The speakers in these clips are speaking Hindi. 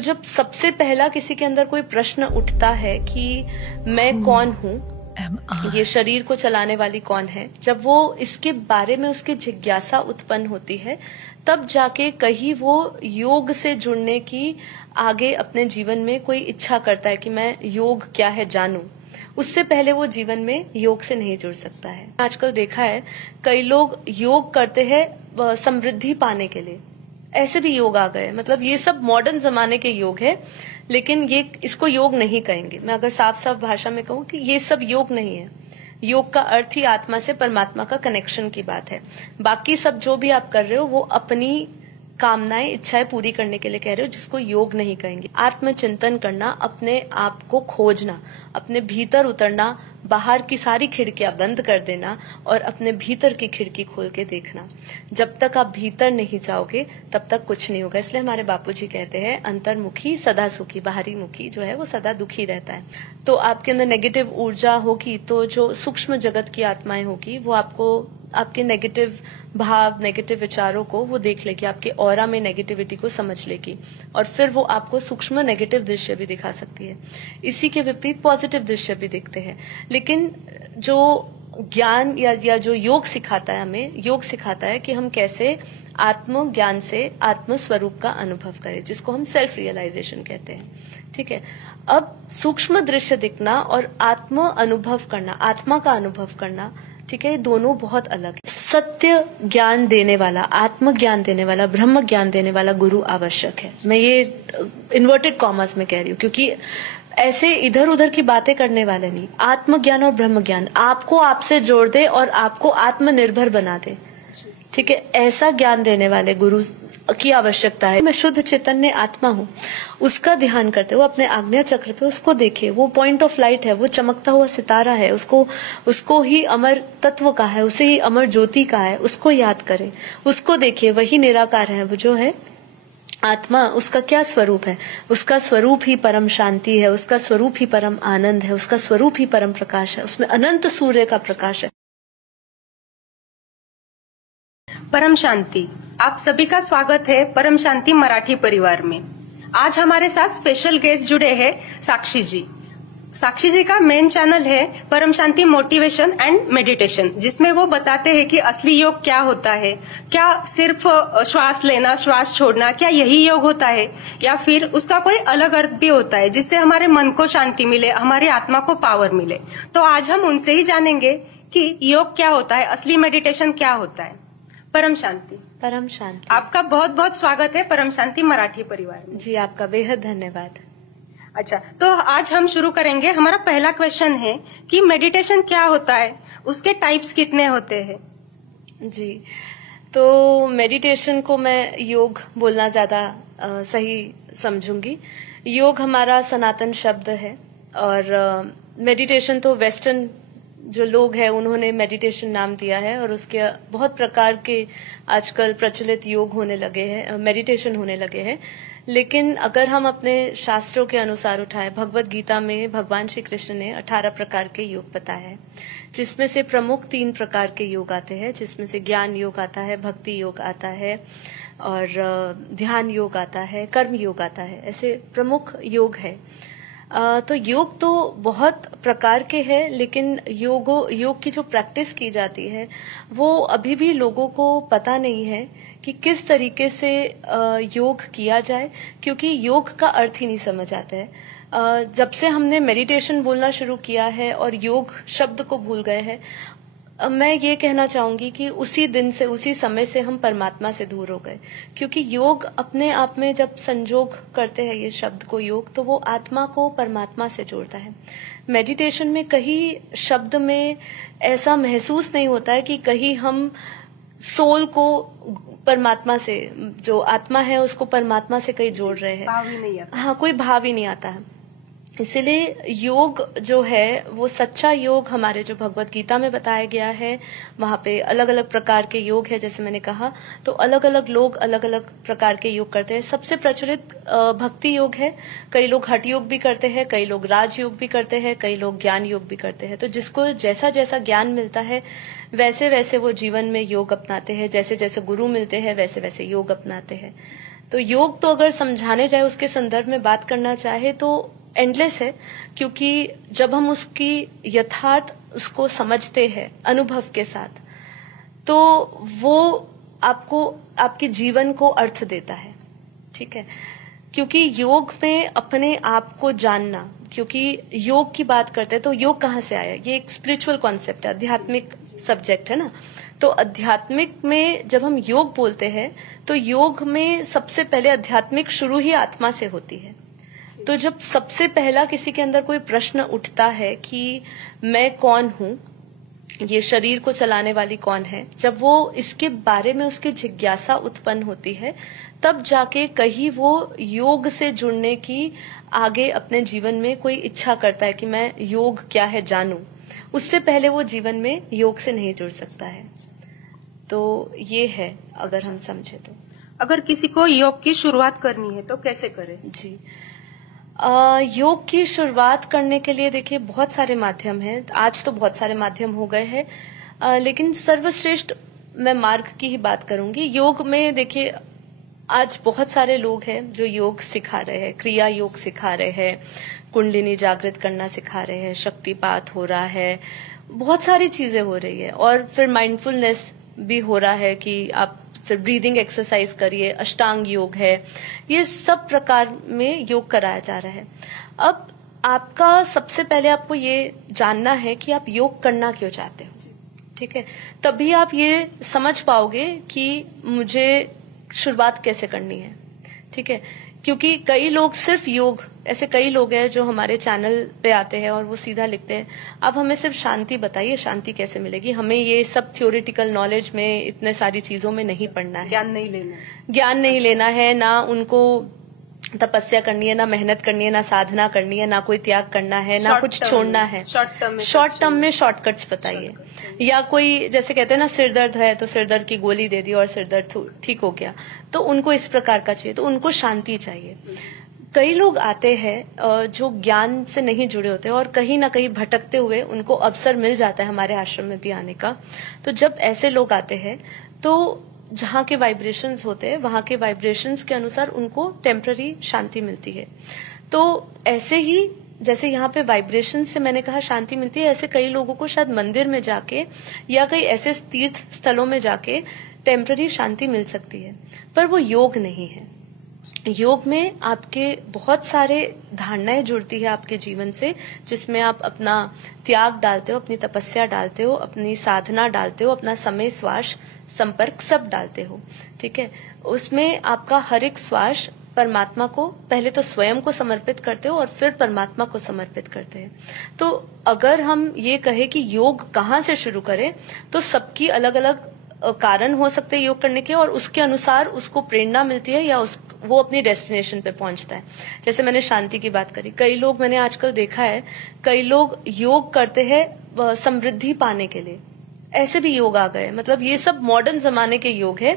जब सबसे पहला किसी के अंदर कोई प्रश्न उठता है कि मैं कौन हूँ, ये शरीर को चलाने वाली कौन है, जब वो इसके बारे में उसकी जिज्ञासा उत्पन्न होती है, तब जाके कहीं वो योग से जुड़ने की आगे अपने जीवन में कोई इच्छा करता है कि मैं योग क्या है जानूं। उससे पहले वो जीवन में योग से नहीं जुड़ सकता है। आजकल देखा है कई लोग योग करते हैं समृद्धि पाने के लिए, ऐसे भी योग आ गए। मतलब ये सब मॉडर्न जमाने के योग है, लेकिन ये इसको योग नहीं कहेंगे। मैं अगर साफ साफ भाषा में कहूँ कि ये सब योग नहीं है। योग का अर्थ ही आत्मा से परमात्मा का कनेक्शन की बात है। बाकी सब जो भी आप कर रहे हो वो अपनी कामनाएं इच्छाएं पूरी करने के लिए कह रहे हो, जिसको योग नहीं कहेंगे। आत्मचिंतन करना, अपने आप को खोजना, अपने भीतर उतरना, बाहर की सारी खिड़कियां बंद कर देना और अपने भीतर की खिड़की खोल के देखना। जब तक आप भीतर नहीं जाओगे तब तक कुछ नहीं होगा। इसलिए हमारे बापूजी कहते हैं अंतर्मुखी सदा सुखी, बाहरी मुखी जो है वो सदा दुखी रहता है। तो आपके अंदर नेगेटिव ऊर्जा होगी तो जो सूक्ष्म जगत की आत्माएं होगी वो आपको आपके नेगेटिव भाव, नेगेटिव विचारों को वो देख लेगी, आपके ऑरा में नेगेटिविटी को समझ लेगी और फिर वो आपको सूक्ष्म नेगेटिव दृश्य भी दिखा सकती है। इसी के विपरीत पॉजिटिव दृश्य भी दिखते हैं। लेकिन जो ज्ञान या जो योग सिखाता है, हमें योग सिखाता है कि हम कैसे आत्म ज्ञान से आत्म स्वरूप का अनुभव करें, जिसको हम सेल्फ रियलाइजेशन कहते हैं। ठीक है। अब सूक्ष्म दृश्य दिखना और आत्म अनुभव करना, आत्मा का अनुभव करना, ठीक है, ये दोनों बहुत अलग है। सत्य ज्ञान देने वाला, आत्म ज्ञान देने वाला, ब्रह्म ज्ञान देने वाला गुरु आवश्यक है। मैं ये इन्वर्टेड कॉमर्स में कह रही हूँ, क्योंकि ऐसे इधर उधर की बातें करने वाले नहीं। आत्मज्ञान और ब्रह्म ज्ञान आपको आपसे जोड़ दे और आपको आत्मनिर्भर बना दे। ठीक है, ऐसा ज्ञान देने वाले गुरु की आवश्यकता है। मैं शुद्ध चैतन्य आत्मा हूँ, उसका ध्यान करते हुए अपने आज्ञा चक्र पे उसको देखे। वो पॉइंट ऑफ लाइट है, वो चमकता हुआ सितारा है, उसको ही अमर तत्व का है, उसे ही अमर ज्योति का है, उसको याद करें, उसको देखिए। वही निराकार है, वो जो है आत्मा, उसका क्या स्वरूप है? उसका स्वरूप ही परम शांति है, उसका स्वरूप ही परम आनंद है, उसका स्वरूप ही परम प्रकाश है, उसमें अनंत सूर्य का प्रकाश है। परम शांति, आप सभी का स्वागत है परम शांति मराठी परिवार में। आज हमारे साथ स्पेशल गेस्ट जुड़े हैं साक्षी जी। साक्षी जी का मेन चैनल है परम शांति मोटिवेशन एंड मेडिटेशन, जिसमें वो बताते हैं कि असली योग क्या होता है। क्या सिर्फ श्वास लेना, श्वास छोड़ना, क्या यही योग होता है, या फिर उसका कोई अलग अर्थ भी होता है जिससे हमारे मन को शांति मिले, हमारी आत्मा को पावर मिले। तो आज हम उनसे ही जानेंगे कि योग क्या होता है, असली मेडिटेशन क्या होता है। परम शांति। परम शांति, आपका बहुत बहुत स्वागत है परम शांति मराठी परिवार में। जी, आपका बेहद धन्यवाद। अच्छा, तो आज हम शुरू करेंगे। हमारा पहला क्वेश्चन है कि मेडिटेशन क्या होता है, उसके टाइप्स कितने होते हैं? जी, तो मेडिटेशन को मैं योग बोलना ज्यादा सही समझूंगी। योग हमारा सनातन शब्द है और मेडिटेशन तो वेस्टर्न जो लोग हैं उन्होंने मेडिटेशन नाम दिया है और उसके बहुत प्रकार के आजकल प्रचलित योग होने लगे हैं, मेडिटेशन होने लगे हैं। लेकिन अगर हम अपने शास्त्रों के अनुसार उठाएं, भगवत गीता में भगवान श्री कृष्ण ने 18 प्रकार के योग बताए हैं, जिसमें से प्रमुख 3 प्रकार के योग आते हैं, जिसमें से ज्ञान योग आता है, भक्ति योग आता है और ध्यान योग आता है, कर्म योग आता है। ऐसे प्रमुख योग है। तो योग तो बहुत प्रकार के हैं, लेकिन योग की जो प्रैक्टिस की जाती है वो अभी भी लोगों को पता नहीं है कि किस तरीके से योग किया जाए, क्योंकि योग का अर्थ ही नहीं समझ आता है। जब से हमने मेडिटेशन बोलना शुरू किया है और योग शब्द को भूल गए हैं, मैं ये कहना चाहूंगी कि उसी दिन से, उसी समय से हम परमात्मा से दूर हो गए। क्योंकि योग अपने आप में जब संजोग करते हैं ये शब्द को योग, तो वो आत्मा को परमात्मा से जोड़ता है। मेडिटेशन में कहीं शब्द में ऐसा महसूस नहीं होता है कि कहीं हम सोल को परमात्मा से, जो आत्मा है उसको परमात्मा से कहीं जोड़ रहे हैं। भाव ही नहीं आता। हाँ, कोई भाव ही नहीं आता है। इसलिए योग जो है वो सच्चा योग हमारे जो भगवत गीता में बताया गया है, वहाँ पे अलग अलग प्रकार के योग है। जैसे मैंने कहा, तो अलग अलग लोग अलग अलग प्रकार के योग करते हैं। सबसे प्रचलित भक्ति योग है। कई लोग हठ योग भी करते हैं, कई लोग राज योग भी करते हैं, कई लोग ज्ञान योग भी करते हैं। तो जिसको जैसा जैसा ज्ञान मिलता है वैसे वैसे वो जीवन में योग अपनाते हैं, जैसे जैसे गुरु मिलते हैं वैसे वैसे योग अपनाते हैं। तो योग तो अगर समझाने जाए, उसके संदर्भ में बात करना चाहे तो एंडलेस है, क्योंकि जब हम उसकी यथार्थ उसको समझते हैं अनुभव के साथ, तो वो आपको आपके जीवन को अर्थ देता है। ठीक है, क्योंकि योग में अपने आप को जानना, क्योंकि योग की बात करते हैं तो योग कहाँ से आया, ये एक स्पिरिचुअल कॉन्सेप्ट है, आध्यात्मिक सब्जेक्ट है ना। तो आध्यात्मिक में जब हम योग बोलते हैं तो योग में सबसे पहले आध्यात्मिक शुरू ही आत्मा से होती है। तो जब सबसे पहला किसी के अंदर कोई प्रश्न उठता है कि मैं कौन हूं, ये शरीर को चलाने वाली कौन है, जब वो इसके बारे में उसकी जिज्ञासा उत्पन्न होती है, तब जाके कहीं वो योग से जुड़ने की आगे अपने जीवन में कोई इच्छा करता है कि मैं योग क्या है जानूं। उससे पहले वो जीवन में योग से नहीं जुड़ सकता है। तो ये है, अगर हम समझे तो। अगर किसी को योग की शुरुआत करनी है तो कैसे करें? जी, योग की शुरुआत करने के लिए देखिए बहुत सारे माध्यम हैं। आज तो बहुत सारे माध्यम हो गए हैं, लेकिन सर्वश्रेष्ठ मैं मार्ग की ही बात करूंगी। योग में देखिए आज बहुत सारे लोग हैं जो योग सिखा रहे हैं, क्रिया योग सिखा रहे हैं, कुंडलिनी जागृत करना सिखा रहे हैं, शक्तिपात हो रहा है, बहुत सारी चीजें हो रही है। और फिर माइंडफुलनेस भी हो रहा है कि आप फिर ब्रीदिंग एक्सरसाइज करिए, अष्टांग योग है, ये सब प्रकार में योग कराया जा रहा है। अब आपका सबसे पहले आपको ये जानना है कि आप योग करना क्यों चाहते हो। ठीक है, तभी आप ये समझ पाओगे कि मुझे शुरुआत कैसे करनी है। ठीक है, क्योंकि कई लोग सिर्फ योग, ऐसे कई लोग हैं जो हमारे चैनल पे आते हैं और वो सीधा लिखते हैं, आप हमें सिर्फ शांति बताइए, शांति कैसे मिलेगी। हमें ये सब थ्योरेटिकल नॉलेज में, इतने सारी चीजों में नहीं पढ़ना है, ज्ञान नहीं लेना है, ना उनको तपस्या करनी है, ना मेहनत करनी है, ना साधना करनी है, ना कोई त्याग करना है, ना कुछ छोड़ना है। शॉर्ट टर्म में शॉर्टकट्स बताइए। या कोई जैसे कहते हैं ना, सिर दर्द है तो सिर दर्द की गोली दे दी और सिर दर्द ठीक हो गया, तो उनको इस प्रकार का चाहिए, तो उनको शांति चाहिए। कई लोग आते हैं जो ज्ञान से नहीं जुड़े होते और कहीं ना कहीं भटकते हुए उनको अवसर मिल जाता है हमारे आश्रम में भी आने का। तो जब ऐसे लोग आते हैं तो जहाँ के वाइब्रेशंस होते हैं, वहां के वाइब्रेशंस के अनुसार उनको टेम्पररी शांति मिलती है। तो ऐसे ही जैसे यहाँ पे वाइब्रेशन से मैंने कहा शांति मिलती है, ऐसे कई लोगों को शायद मंदिर में जाके या कई ऐसे तीर्थ स्थलों में जाके टेम्पररी शांति मिल सकती है, पर वो योग नहीं है। योग में आपके बहुत सारे धारणाएं जुड़ती है आपके जीवन से, जिसमें आप अपना त्याग डालते हो, अपनी तपस्या डालते हो, अपनी साधना डालते हो, अपना समय, श्वास, संपर्क सब डालते हो। ठीक है, उसमें आपका हर एक श्वास परमात्मा को, पहले तो स्वयं को समर्पित करते हो और फिर परमात्मा को समर्पित करते हैं। तो अगर हम ये कहे कि योग कहाँ से शुरू करें, तो सबकी अलग अलग कारण हो सकते हैं योग करने के, और उसके अनुसार उसको प्रेरणा मिलती है या वो अपनी डेस्टिनेशन पे पहुंचता है। जैसे मैंने शांति की बात करी, कई लोग, मैंने आजकल देखा है, कई लोग योग करते हैं समृद्धि पाने के लिए, ऐसे भी योग आ गए। मतलब ये सब मॉडर्न जमाने के योग है,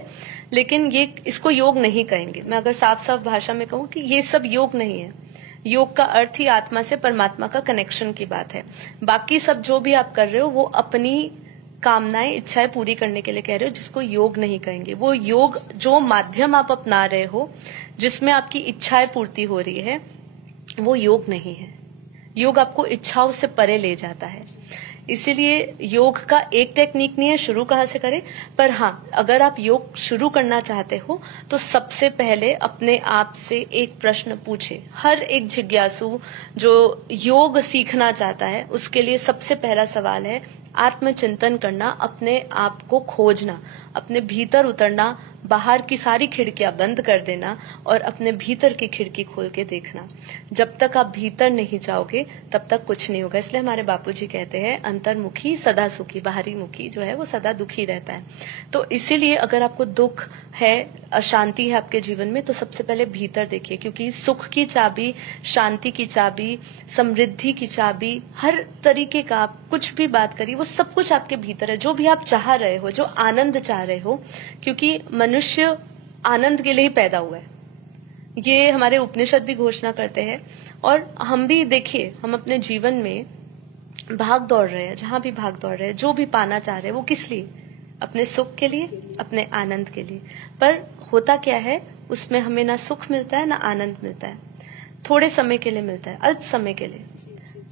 लेकिन ये इसको योग नहीं कहेंगे। मैं अगर साफ साफ भाषा में कहूँ कि ये सब योग नहीं है। योग का अर्थ ही आत्मा से परमात्मा का कनेक्शन की बात है। बाकी सब जो भी आप कर रहे हो वो अपनी कामनाएं, इच्छाएं पूरी करने के लिए कह रहे हो, जिसको योग नहीं कहेंगे। वो योग जो माध्यम आप अपना रहे हो, जिसमें आपकी इच्छाएं पूर्ति हो रही है, वो योग नहीं है। योग आपको इच्छाओं से परे ले जाता है। इसीलिए योग का एक टेक्निक नहीं है शुरू कहाँ से करें, पर हाँ, अगर आप योग शुरू करना चाहते हो तो सबसे पहले अपने आप से एक प्रश्न पूछे। हर एक जिज्ञासु जो योग सीखना चाहता है, उसके लिए सबसे पहला सवाल है आत्मचिंतन करना, अपने आप को खोजना, अपने भीतर उतरना, बाहर की सारी खिड़कियां बंद कर देना और अपने भीतर की खिड़की खोल के देखना। जब तक आप भीतर नहीं जाओगे तब तक कुछ नहीं होगा। इसलिए हमारे बापूजी कहते हैं, अंतर्मुखी सदा सुखी, बाहरी मुखी जो है वो सदा दुखी रहता है। तो इसीलिए अगर आपको दुख है, अशांति है आपके जीवन में, तो सबसे पहले भीतर देखिए, क्योंकि सुख की चाबी, शांति की चाबी, समृद्धि की चाबी, हर तरीके का आप कुछ भी बात करिए, वो सब कुछ आपके भीतर है। जो भी आप चाह रहे हो, जो आनंद चाह रहे हो, क्योंकि मनुष्य आनंद के लिए ही पैदा हुआ है, ये हमारे उपनिषद भी घोषणा करते हैं। और हम भी देखिए, हम अपने जीवन में भाग दौड़ रहे हैं, जहां भी भाग दौड़ रहे हैं, जो भी पाना चाह रहे हैं, वो किस लिए? अपने सुख के लिए, अपने आनंद के लिए। पर होता क्या है, उसमें हमें ना सुख मिलता है ना आनंद मिलता है, थोड़े समय के लिए मिलता है, अल्प समय के लिए।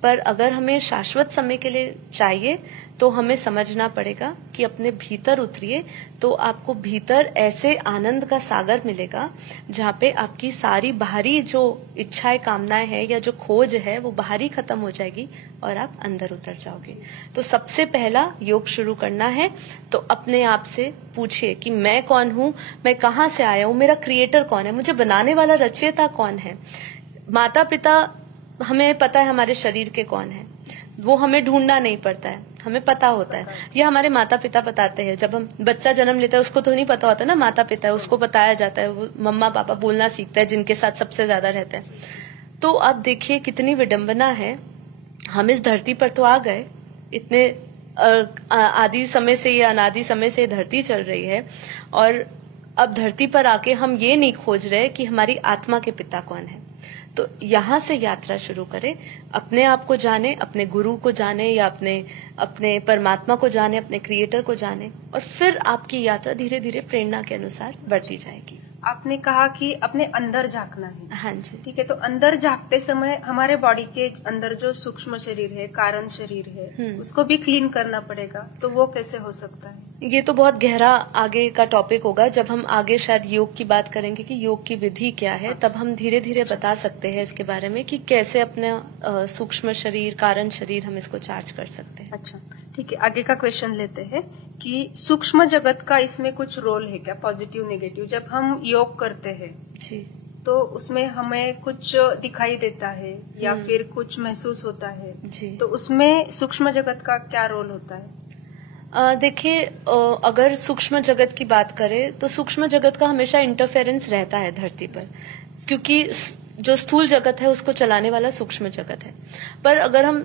पर अगर हमें शाश्वत समय के लिए चाहिए तो हमें समझना पड़ेगा कि अपने भीतर उतरिए, तो आपको भीतर ऐसे आनंद का सागर मिलेगा जहाँ पे आपकी सारी बाहरी जो इच्छाएं कामनाएं है या जो खोज है वो बाहरी खत्म हो जाएगी और आप अंदर उतर जाओगे। तो सबसे पहला योग शुरू करना है तो अपने आप से पूछिए कि मैं कौन हूँ, मैं कहाँ से आया हूँ, मेरा क्रिएटर कौन है, मुझे बनाने वाला रचयिता कौन है। माता पिता हमें पता है हमारे शरीर के कौन है, वो हमें ढूंढना नहीं पड़ता है, हमें पता होता है। ये हमारे माता पिता बताते हैं। जब हम बच्चा जन्म लेता है उसको तो नहीं पता होता ना, माता पिता है उसको बताया जाता है, वो मम्मा पापा बोलना सीखता है जिनके साथ सबसे ज्यादा रहते हैं। तो अब देखिए कितनी विडंबना है, हम इस धरती पर तो आ गए, इतने आदि समय से, ये अनादि समय से धरती चल रही है, और अब धरती पर आके हम ये नहीं खोज रहे कि हमारी आत्मा के पिता कौन है। तो यहाँ से यात्रा शुरू करें, अपने आप को जाने, अपने गुरु को जाने या अपने परमात्मा को जाने, अपने क्रिएटर को जाने, और फिर आपकी यात्रा धीरे धीरे प्रेरणा के अनुसार बढ़ती जाएगी। आपने कहा कि अपने अंदर झांकना है। हाँ जी, ठीक है। तो अंदर झांकते समय हमारे बॉडी के अंदर जो सूक्ष्म शरीर है, कारण शरीर है, उसको भी क्लीन करना पड़ेगा। तो वो कैसे हो सकता है? ये तो बहुत गहरा आगे का टॉपिक होगा, जब हम आगे शायद योग की बात करेंगे कि योग की विधि क्या है, तब हम धीरे धीरे बता सकते हैं इसके बारे में कि कैसे अपने सूक्ष्म शरीर, कारण शरीर हम इसको चार्ज कर सकते हैं। अच्छा, ठीक है। आगे का क्वेश्चन लेते हैं कि सूक्ष्म जगत का इसमें कुछ रोल है क्या, पॉजिटिव नेगेटिव? जब हम योग करते हैं जी, तो उसमें हमें कुछ दिखाई देता है या फिर कुछ महसूस होता है जी, तो उसमें सूक्ष्म जगत का क्या रोल होता है? देखिए, अगर सूक्ष्म जगत की बात करें तो सूक्ष्म जगत का हमेशा इंटरफेरेंस रहता है धरती पर, क्योंकि जो स्थूल जगत है उसको चलाने वाला सूक्ष्म जगत है। पर अगर हम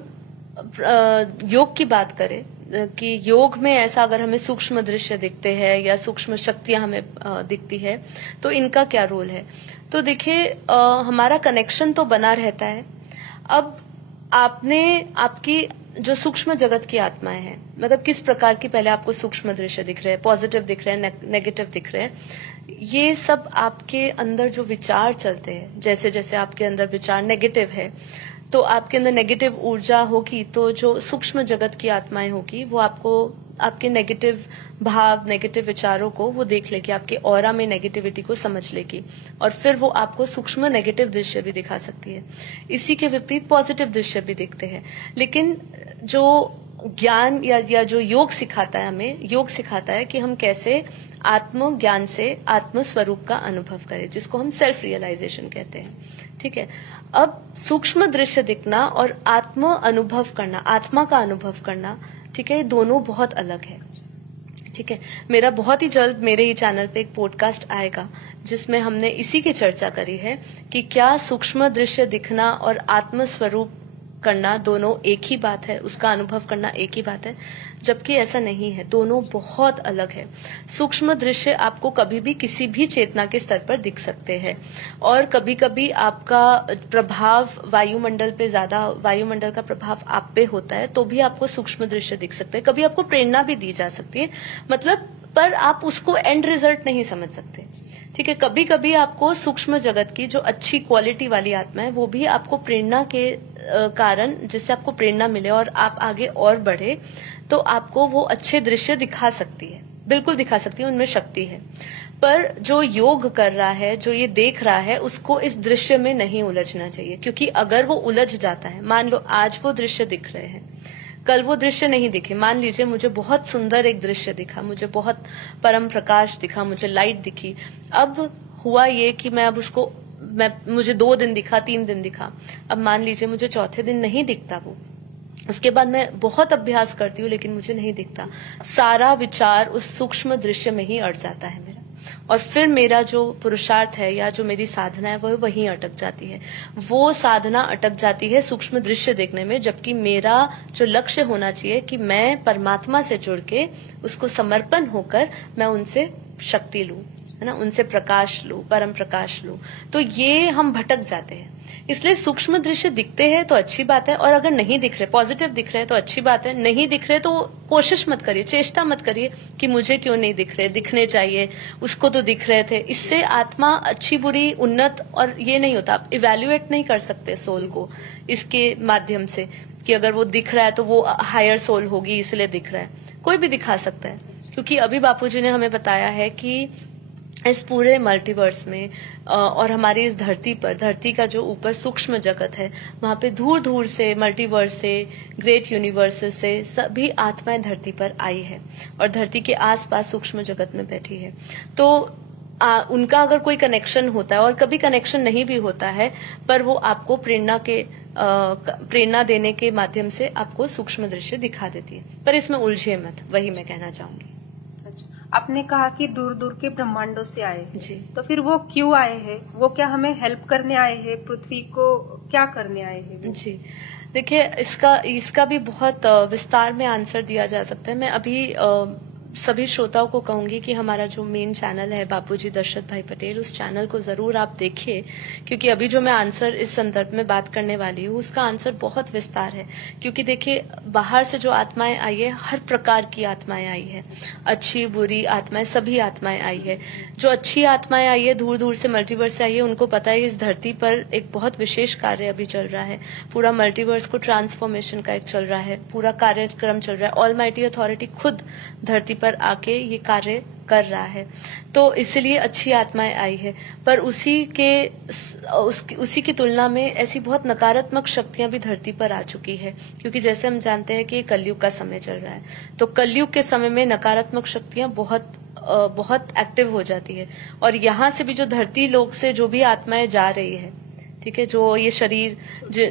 योग की बात करें कि योग में ऐसा अगर हमें सूक्ष्म दृश्य दिखते हैं या सूक्ष्म शक्तियां हमें दिखती है तो इनका क्या रोल है? तो देखिए, हमारा कनेक्शन तो बना रहता है। अब आपकी जो सूक्ष्म जगत की आत्माएं हैं, मतलब किस प्रकार की पहले आपको सूक्ष्म दृश्य दिख रहे हैं, पॉजिटिव दिख रहे हैं, नेगेटिव दिख रहे हैं, ये सब आपके अंदर जो विचार चलते हैं, जैसे जैसे आपके अंदर विचार नेगेटिव है तो आपके अंदर नेगेटिव ऊर्जा होगी, तो जो सूक्ष्म जगत की आत्माएं होगी वो आपको आपके नेगेटिव भाव, नेगेटिव विचारों को वो देख लेगी, आपके ऑरा में नेगेटिविटी को समझ लेगी और फिर वो आपको सूक्ष्म नेगेटिव दृश्य भी दिखा सकती है। इसी के विपरीत पॉजिटिव दृश्य भी दिखते हैं। लेकिन जो ज्ञान या जो योग सिखाता है, हमें योग सिखाता है कि हम कैसे आत्म ज्ञान से आत्म स्वरूप का अनुभव करें, जिसको हम सेल्फ रियलाइजेशन कहते हैं। ठीक है। अब सूक्ष्म दृश्य दिखना और आत्म अनुभव करना, आत्मा का अनुभव करना, ठीक है, ये दोनों बहुत अलग है। ठीक है। मेरा बहुत ही जल्द मेरे ही चैनल पे एक पॉडकास्ट आएगा जिसमें हमने इसी की चर्चा करी है कि क्या सूक्ष्म दृश्य दिखना और आत्म स्वरूप करना दोनों एक ही बात है, उसका अनुभव करना एक ही बात है, जबकि ऐसा नहीं है, दोनों बहुत अलग है। सूक्ष्म दृश्य आपको कभी भी किसी भी चेतना के स्तर पर दिख सकते हैं और कभी कभी आपका प्रभाव वायुमंडल पे ज्यादा, वायुमंडल का प्रभाव आप पे होता है तो भी आपको सूक्ष्म दृश्य दिख सकते हैं। कभी आपको प्रेरणा भी दी जा सकती है, मतलब, पर आप उसको एंड रिजल्ट नहीं समझ सकते। ठीक है। कभी कभी आपको सूक्ष्म जगत की जो अच्छी क्वालिटी वाली आत्मा है वो भी आपको प्रेरणा के कारण, जिससे आपको प्रेरणा मिले और आप आगे और बढ़े, तो आपको वो अच्छे दृश्य दिखा सकती है, बिल्कुल दिखा सकती है, उनमें शक्ति है। पर जो योग कर रहा है, जो ये देख रहा है, उसको इस दृश्य में नहीं उलझना चाहिए, क्योंकि अगर वो उलझ जाता है, मान लो आज वो दृश्य दिख रहे हैं, कल वो दृश्य नहीं दिखे, मान लीजिए मुझे बहुत सुंदर एक दृश्य दिखा, मुझे बहुत परम प्रकाश दिखा, मुझे लाइट दिखी, अब हुआ ये कि मैं अब उसको मुझे 2 दिन दिखा, 3 दिन दिखा, अब मान लीजिए मुझे चौथे दिन नहीं दिखता वो, उसके बाद मैं बहुत अभ्यास करती हूँ लेकिन मुझे नहीं दिखता, सारा विचार उस सूक्ष्म दृश्य में ही अट जाता है मेरा, और फिर मेरा जो पुरुषार्थ है या जो मेरी साधना है वो वहीं अटक जाती है। वो साधना अटक जाती है सूक्ष्म दृश्य देखने में, जबकि मेरा जो लक्ष्य होना चाहिए कि मैं परमात्मा से जुड़ के उसको समर्पण होकर मैं उनसे शक्ति लूं, है ना, उनसे प्रकाश लूं, परम प्रकाश लूं। तो ये हम भटक जाते हैं। इसलिए सूक्ष्म दृश्य दिखते हैं तो अच्छी बात है, और अगर नहीं दिख रहे, पॉजिटिव दिख रहे तो अच्छी बात है, नहीं दिख रहे तो कोशिश मत करिए, चेष्टा मत करिए कि मुझे क्यों नहीं दिख रहे, दिखने चाहिए, उसको तो दिख रहे थे। इससे आत्मा अच्छी बुरी उन्नत और ये नहीं होता। आप इवेल्युएट नहीं कर सकते सोल को इसके माध्यम से कि अगर वो दिख रहा है तो वो हायर सोल होगी इसलिए दिख रहा है। कोई भी दिखा सकता है, क्योंकि अभी बापूजी ने हमें बताया है कि इस पूरे मल्टीवर्स में और हमारी इस धरती पर, धरती का जो ऊपर सूक्ष्म जगत है, वहां पे दूर दूर से, मल्टीवर्स से, ग्रेट यूनिवर्सेस से सभी आत्माएं धरती पर आई है और धरती के आसपास सूक्ष्म जगत में बैठी है। तो उनका अगर कोई कनेक्शन होता है, और कभी कनेक्शन नहीं भी होता है, पर वो आपको प्रेरणा देने के माध्यम से आपको सूक्ष्म दृश्य दिखा देती है। पर इसमें उलझे मत, वही मैं कहना चाहूंगी। आपने कहा कि दूर दूर के ब्रह्मांडों से आए हैं, जी। तो फिर वो क्यों आए हैं? वो क्या हमें हेल्प करने आए हैं? पृथ्वी को क्या करने आए हैं? जी, देखिए, इसका भी बहुत विस्तार में आंसर दिया जा सकता है। मैं अभी सभी श्रोताओं को कहूंगी कि हमारा जो मेन चैनल है बापूजी दशरथ भाई पटेल, उस चैनल को जरूर आप देखिए, क्योंकि अभी जो मैं आंसर इस संदर्भ में बात करने वाली हूँ उसका आंसर बहुत विस्तार है। क्योंकि देखिए, बाहर से जो आत्माएं आई है, हर प्रकार की आत्माएं आई है, अच्छी बुरी आत्माएं, सभी आत्माएं आई है। जो अच्छी आत्माएं आई है, दूर दूर से मल्टीवर्स से आई है, उनको पता है इस धरती पर एक बहुत विशेष कार्य अभी चल रहा है। पूरा मल्टीवर्स को ट्रांसफॉर्मेशन का एक चल रहा है, पूरा कार्यक्रम चल रहा है। ऑलमाइटी अथॉरिटी खुद धरती पर आके ये कार्य कर रहा है, तो इसलिए अच्छी आत्माएं आई है। पर उसी की तुलना में ऐसी बहुत नकारात्मक शक्तियां भी धरती पर आ चुकी है, क्योंकि जैसे हम जानते हैं कि कलयुग का समय चल रहा है, तो कलयुग के समय में नकारात्मक शक्तियां बहुत एक्टिव हो जाती है। और यहाँ से भी जो धरती लोक से जो भी आत्माएं जा रही है, ठीक है, जो ये शरीर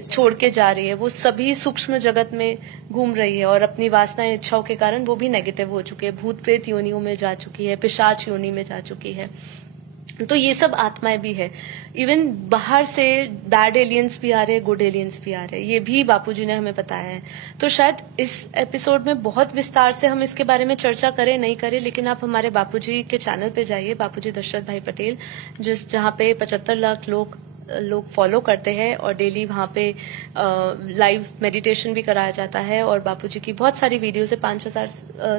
छोड़ के जा रही है, वो सभी सूक्ष्म जगत में घूम रही है और अपनी वासनाएं, इच्छाओं के कारण वो भी नेगेटिव हो चुकी है, भूत प्रेत योनियों में जा चुकी है, पिशाच योनि में जा चुकी है। तो ये सब आत्माएं भी है। इवन बाहर से बैड एलियंस भी आ रहे हैं, गुड एलियंस भी आ रहे हैं, ये भी बापूजी ने हमें बताया है। तो शायद इस एपिसोड में बहुत विस्तार से हम इसके बारे में चर्चा करें नहीं करें, लेकिन आप हमारे बापूजी के चैनल पे जाइए, बापूजी दशरथ भाई पटेल, जहाँ पे 75 लाख लोग फॉलो करते हैं और डेली वहाँ पे लाइव मेडिटेशन भी कराया जाता है। और बापूजी की बहुत सारी वीडियोस है, 5000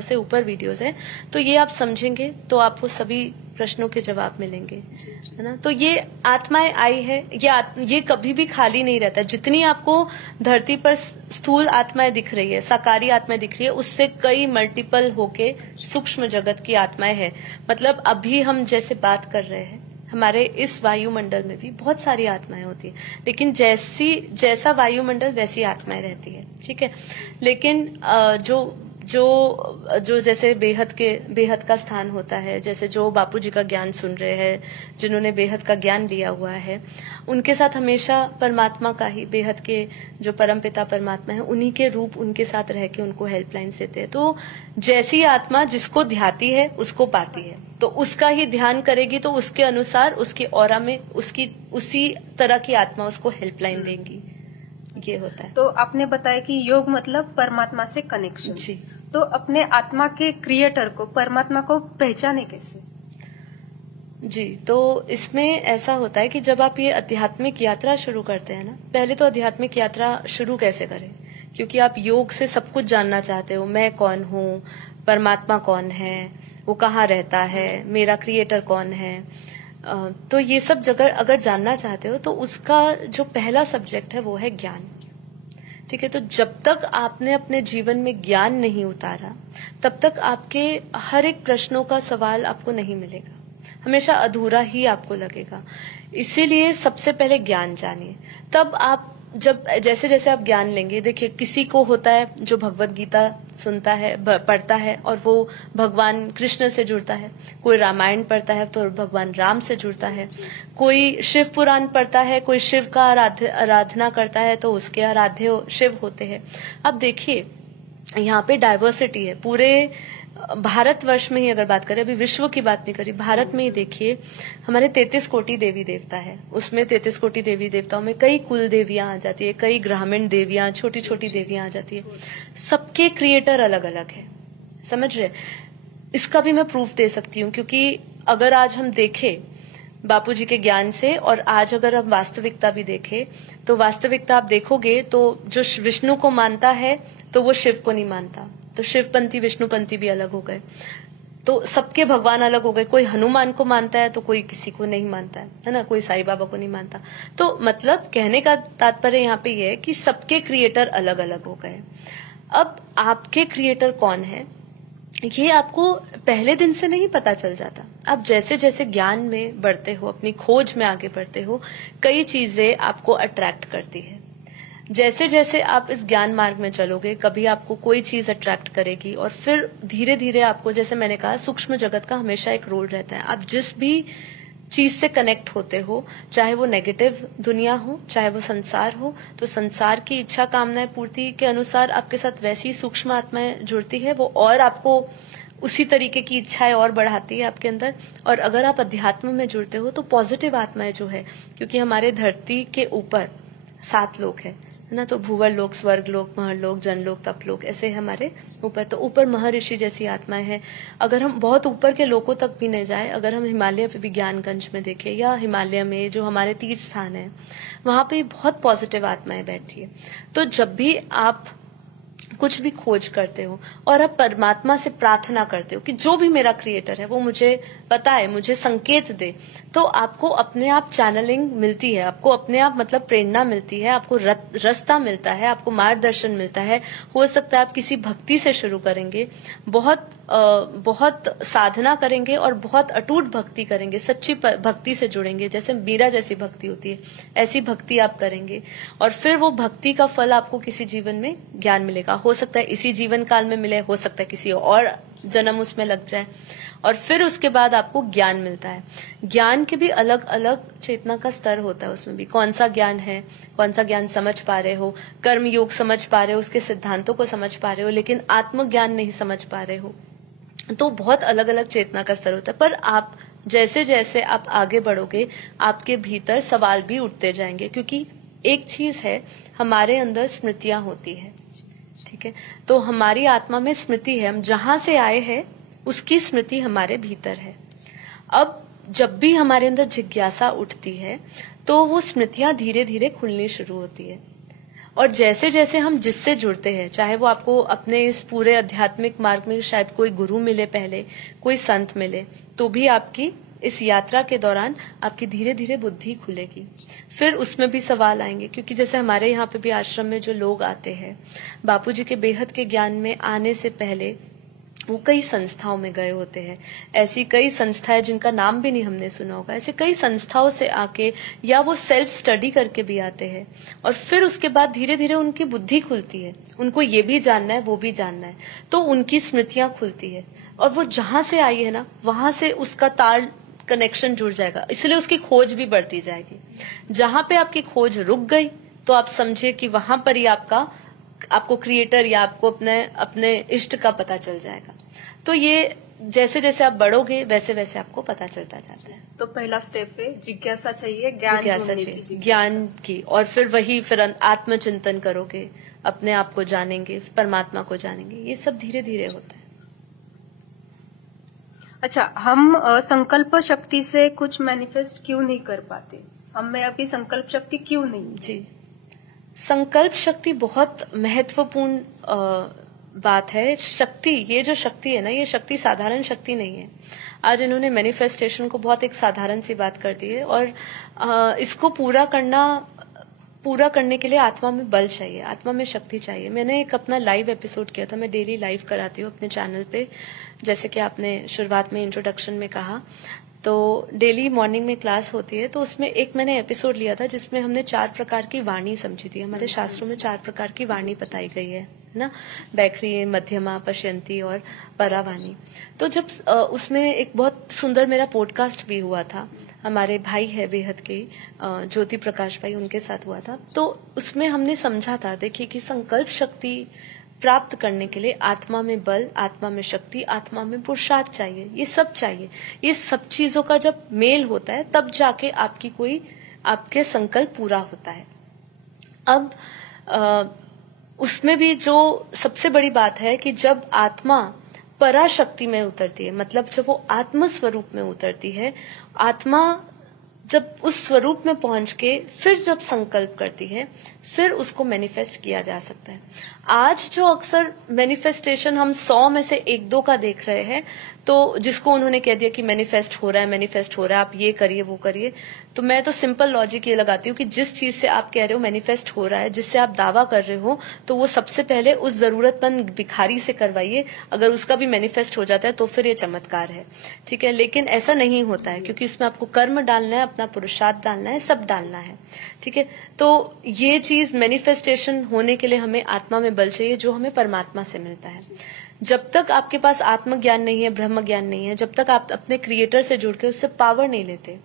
से ऊपर वीडियोस है। तो ये आप समझेंगे तो आपको सभी प्रश्नों के जवाब मिलेंगे, है ना। तो ये आत्माएं आई है, ये कभी भी खाली नहीं रहता। जितनी आपको धरती पर स्थूल आत्माएं दिख रही है, साकारी आत्माएं दिख रही है, उससे कई मल्टीपल होके सूक्ष्म जगत की आत्माएं हैं। मतलब अभी हम जैसे बात कर रहे हैं, हमारे इस वायुमंडल में भी बहुत सारी आत्माएं होती है, लेकिन जैसा वायुमंडल वैसी आत्माएं रहती है, ठीक है। लेकिन जो जैसे बेहद का स्थान होता है, जैसे जो बापूजी का ज्ञान सुन रहे हैं, जिन्होंने बेहद का ज्ञान लिया हुआ है, उनके साथ हमेशा परमात्मा का ही, बेहद के जो परमपिता परमात्मा है, उन्हीं के रूप उनके साथ रह के उनको हेल्पलाइन देते हैं। तो जैसी आत्मा जिसको ध्याती है उसको पाती है, तो उसका ही ध्यान करेगी तो उसके अनुसार उसके ऑरा में उसी तरह की आत्मा उसको हेल्पलाइन देंगी। ये होता है। तो आपने बताया कि योग मतलब परमात्मा से कनेक्शन। जी। तो अपने आत्मा के क्रिएटर को, परमात्मा को पहचाने कैसे? जी, तो इसमें ऐसा होता है कि जब आप ये आध्यात्मिक यात्रा शुरू करते हैं ना, पहले तो आध्यात्मिक यात्रा शुरू कैसे करें, क्योंकि आप योग से सब कुछ जानना चाहते हो। मैं कौन हूँ, परमात्मा कौन है, वो कहाँ रहता है, मेरा क्रिएटर कौन है। तो ये सब जगह अगर जानना चाहते हो तो उसका जो पहला सब्जेक्ट है वो है ज्ञान, ठीक है। तो जब तक आपने अपने जीवन में ज्ञान नहीं उतारा, तब तक आपके हर एक प्रश्नों का सवाल आपको नहीं मिलेगा, हमेशा अधूरा ही आपको लगेगा। इसीलिए सबसे पहले ज्ञान जानिए, तब आप जैसे जैसे आप ज्ञान लेंगे, देखिए किसी को होता है जो भगवत गीता सुनता है, पढ़ता है और वो भगवान कृष्ण से जुड़ता है, कोई रामायण पढ़ता है तो भगवान राम से जुड़ता है, कोई शिव पुराण पढ़ता है, कोई शिव का आराधना करता है तो उसके आराध्य शिव होते हैं। अब देखिए यहाँ पे डाइवर्सिटी है। पूरे भारतवर्ष में ही अगर बात करें, अभी विश्व की बात नहीं करी, भारत में ही देखिए हमारे 33 कोटि देवी देवता है। उसमें 33 कोटि देवी देवताओं में कई कुल देवियां आ जाती है, कई ग्रामीण देवियां, छोटी छोटी देवियां आ जाती है। सबके क्रिएटर अलग अलग है, समझ रहे। इसका भी मैं प्रूफ दे सकती हूँ, क्योंकि अगर आज हम देखें बापूजी के ज्ञान से। और आज अगर हम वास्तविकता भी देखें तो वास्तविकता आप देखोगे तो जो विष्णु को मानता है तो वो शिव को नहीं मानता, तो शिवपंथी विष्णुपंथी भी अलग हो गए, तो सबके भगवान अलग हो गए। कोई हनुमान को मानता है तो कोई किसी को नहीं मानता है ना, कोई साईं बाबा को नहीं मानता। तो मतलब कहने का तात्पर्य यहाँ पे ये है कि सबके क्रिएटर अलग अलग हो गए। अब आपके क्रिएटर कौन है ये आपको पहले दिन से नहीं पता चल जाता। आप जैसे जैसे ज्ञान में बढ़ते हो, अपनी खोज में आगे बढ़ते हो, कई चीजें आपको अट्रैक्ट करती है। जैसे जैसे आप इस ज्ञान मार्ग में चलोगे, कभी आपको कोई चीज अट्रैक्ट करेगी और फिर धीरे धीरे आपको, जैसे मैंने कहा, सूक्ष्म जगत का हमेशा एक रोल रहता है। आप जिस भी चीज से कनेक्ट होते हो, चाहे वो नेगेटिव दुनिया हो, चाहे वो संसार हो, तो संसार की इच्छा कामनाएं पूर्ति के अनुसार आपके साथ वैसी सूक्ष्म आत्माएं जुड़ती है, वो और आपको उसी तरीके की इच्छाएं और बढ़ाती है आपके अंदर। और अगर आप अध्यात्म में जुड़ते हो तो पॉजिटिव आत्माएं जो है, क्योंकि हमारे धरती के ऊपर 7 लोक है ना, तो भूवर लोक, स्वर्ग लोक, महरलोक, जनलोक, तपलोक, ऐसे हमारे ऊपर। तो ऊपर महर्षि जैसी आत्माएं हैं। अगर हम बहुत ऊपर के लोकों तक भी नहीं जाए, अगर हम हिमालय पे भी ज्ञानगंज में देखें या हिमालय में जो हमारे तीर्थ स्थान है, वहां पे बहुत पॉजिटिव आत्माएं बैठी है। तो जब भी आप कुछ भी खोज करते हो और आप परमात्मा से प्रार्थना करते हो कि जो भी मेरा क्रिएटर है वो मुझे बताए, मुझे संकेत दे, तो आपको अपने आप चैनलिंग मिलती है, आपको अपने आप मतलब प्रेरणा मिलती है, आपको रास्ता मिलता है, आपको मार्गदर्शन मिलता है। हो सकता है आप किसी भक्ति से शुरू करेंगे, बहुत साधना करेंगे और बहुत अटूट भक्ति करेंगे, सच्ची भक्ति से जुड़ेंगे, जैसे मीरा जैसी भक्ति होती है, ऐसी भक्ति आप करेंगे और फिर वो भक्ति का फल आपको किसी जीवन में ज्ञान मिलेगा। हो सकता है इसी जीवन काल में मिले, हो सकता है किसी और जन्म उसमें लग जाए, और फिर उसके बाद आपको ज्ञान मिलता है। ज्ञान के भी अलग अलग चेतना का स्तर होता है, उसमें भी कौन सा ज्ञान है, कौन सा ज्ञान समझ पा रहे हो, कर्म योग समझ पा रहे हो, उसके सिद्धांतों को समझ पा रहे हो, लेकिन आत्मज्ञान नहीं समझ पा रहे हो। तो बहुत अलग अलग चेतना का स्तर होता है। पर आप जैसे जैसे आप आगे बढ़ोगे, आपके भीतर सवाल भी उठते जाएंगे, क्योंकि एक चीज है, हमारे अंदर स्मृतियां होती है, ठीक है, तो हमारी आत्मा में स्मृति है, हम जहां से आए हैं उसकी स्मृति हमारे भीतर है। अब जब भी हमारे अंदर जिज्ञासा उठती है तो वो स्मृतियां धीरे धीरे खुलनी शुरू होती है, और जैसे जैसे हम जिससे जुड़ते हैं, चाहे वो आपको अपने इस पूरे आध्यात्मिक मार्ग में शायद कोई गुरु मिले, पहले कोई संत मिले, तो भी आपकी इस यात्रा के दौरान आपकी धीरे धीरे बुद्धि खुलेगी। फिर उसमें भी सवाल आएंगे, क्योंकि जैसे हमारे यहाँ पे भी आश्रम में जो लोग आते हैं, बापूजी के बेहद के ज्ञान में आने से पहले वो कई संस्थाओं में गए होते हैं। ऐसी कई संस्थाएं जिनका नाम भी नहीं हमने सुना होगा, ऐसे कई संस्थाओं से आके, या वो सेल्फ स्टडी करके भी आते हैं, और फिर उसके बाद धीरे धीरे उनकी बुद्धि खुलती है, उनको ये भी जानना है, वो भी जानना है, तो उनकी स्मृतियां खुलती है, और वो जहां से आई है ना, वहां से उसका तार कनेक्शन जुड़ जाएगा, इसलिए उसकी खोज भी बढ़ती जाएगी। जहां पे आपकी खोज रुक गई तो आप समझिए कि वहां पर ही आपको क्रिएटर या आपको अपने इष्ट का पता चल जाएगा। तो ये जैसे जैसे आप बढ़ोगे वैसे वैसे आपको पता चलता जाता है। तो पहला स्टेप है जिज्ञासा चाहिए, जिज्ञासा चाहिए ज्ञान की, और फिर आत्मचिंतन करोगे, अपने आप को जानेंगे, परमात्मा को जानेंगे, ये सब धीरे धीरे होता है। अच्छा, हम संकल्प शक्ति से कुछ मैनिफेस्ट क्यों नहीं कर पाते? हम में अभी संकल्प शक्ति क्यों नहीं? जी, संकल्प शक्ति बहुत महत्वपूर्ण बात है। शक्ति, ये जो शक्ति है ना, ये शक्ति साधारण शक्ति नहीं है। आज इन्होंने मैनिफेस्टेशन को बहुत एक साधारण सी बात कर दी है, और इसको पूरा करने के लिए आत्मा में बल चाहिए, आत्मा में शक्ति चाहिए। मैंने एक अपना लाइव एपिसोड किया था, मैं डेली लाइव कराती हूँ अपने चैनल पे, जैसे कि आपने शुरुआत में इंट्रोडक्शन में कहा, तो डेली मॉर्निंग में क्लास होती है, तो उसमें एक मैंने एपिसोड लिया था जिसमें हमने 4 प्रकार की वाणी समझी थी। हमारे शास्त्रों में 4 प्रकार की वाणी बताई गई है ना, बैखरी, मध्यमा, पश्यंती और परावाणी। तो जब उसमें एक बहुत सुंदर मेरा पॉडकास्ट भी हुआ था, हमारे भाई है बेहद के ज्योति प्रकाश भाई, उनके साथ हुआ था, तो उसमें हमने समझा था, देखिए कि संकल्प शक्ति प्राप्त करने के लिए आत्मा में बल, आत्मा में शक्ति, आत्मा में पुरुषार्थ चाहिए, ये सब चाहिए। ये सब चीजों का जब मेल होता है तब जाके आपके संकल्प पूरा होता है। अब उसमें भी जो सबसे बड़ी बात है कि जब आत्मा पराशक्ति में उतरती है, मतलब जब वो आत्म स्वरूप में उतरती है, आत्मा जब उस स्वरूप में पहुंच के फिर जब संकल्प करती है, फिर उसको मैनिफेस्ट किया जा सकता है। आज जो अक्सर मैनिफेस्टेशन हम 100 में से 1-2 का देख रहे हैं, तो जिसको उन्होंने कह दिया कि मैनिफेस्ट हो रहा है, मैनिफेस्ट हो रहा है, आप ये करिए वो करिए, तो मैं तो सिंपल लॉजिक ये लगाती हूँ कि जिस चीज से आप कह रहे हो मैनिफेस्ट हो रहा है, जिससे आप दावा कर रहे हो, तो वो सबसे पहले उस जरूरतमंद भिखारी से करवाइए। अगर उसका भी मैनिफेस्ट हो जाता है तो फिर ये चमत्कार है, ठीक है। लेकिन ऐसा नहीं होता है, क्योंकि उसमें आपको कर्म डालना है, अपना पुरुषार्थ डालना है, सब डालना है, ठीक है। तो ये चीज मैनिफेस्टेशन होने के लिए हमें आत्मा में बल चाहिए, जो हमें परमात्मा से मिलता है। जब तक आपके पास आत्मज्ञान नहीं है, ब्रह्म ज्ञान नहीं है, जब तक आप अपने क्रिएटर से जुड़ के उससे पावर नहीं लेते।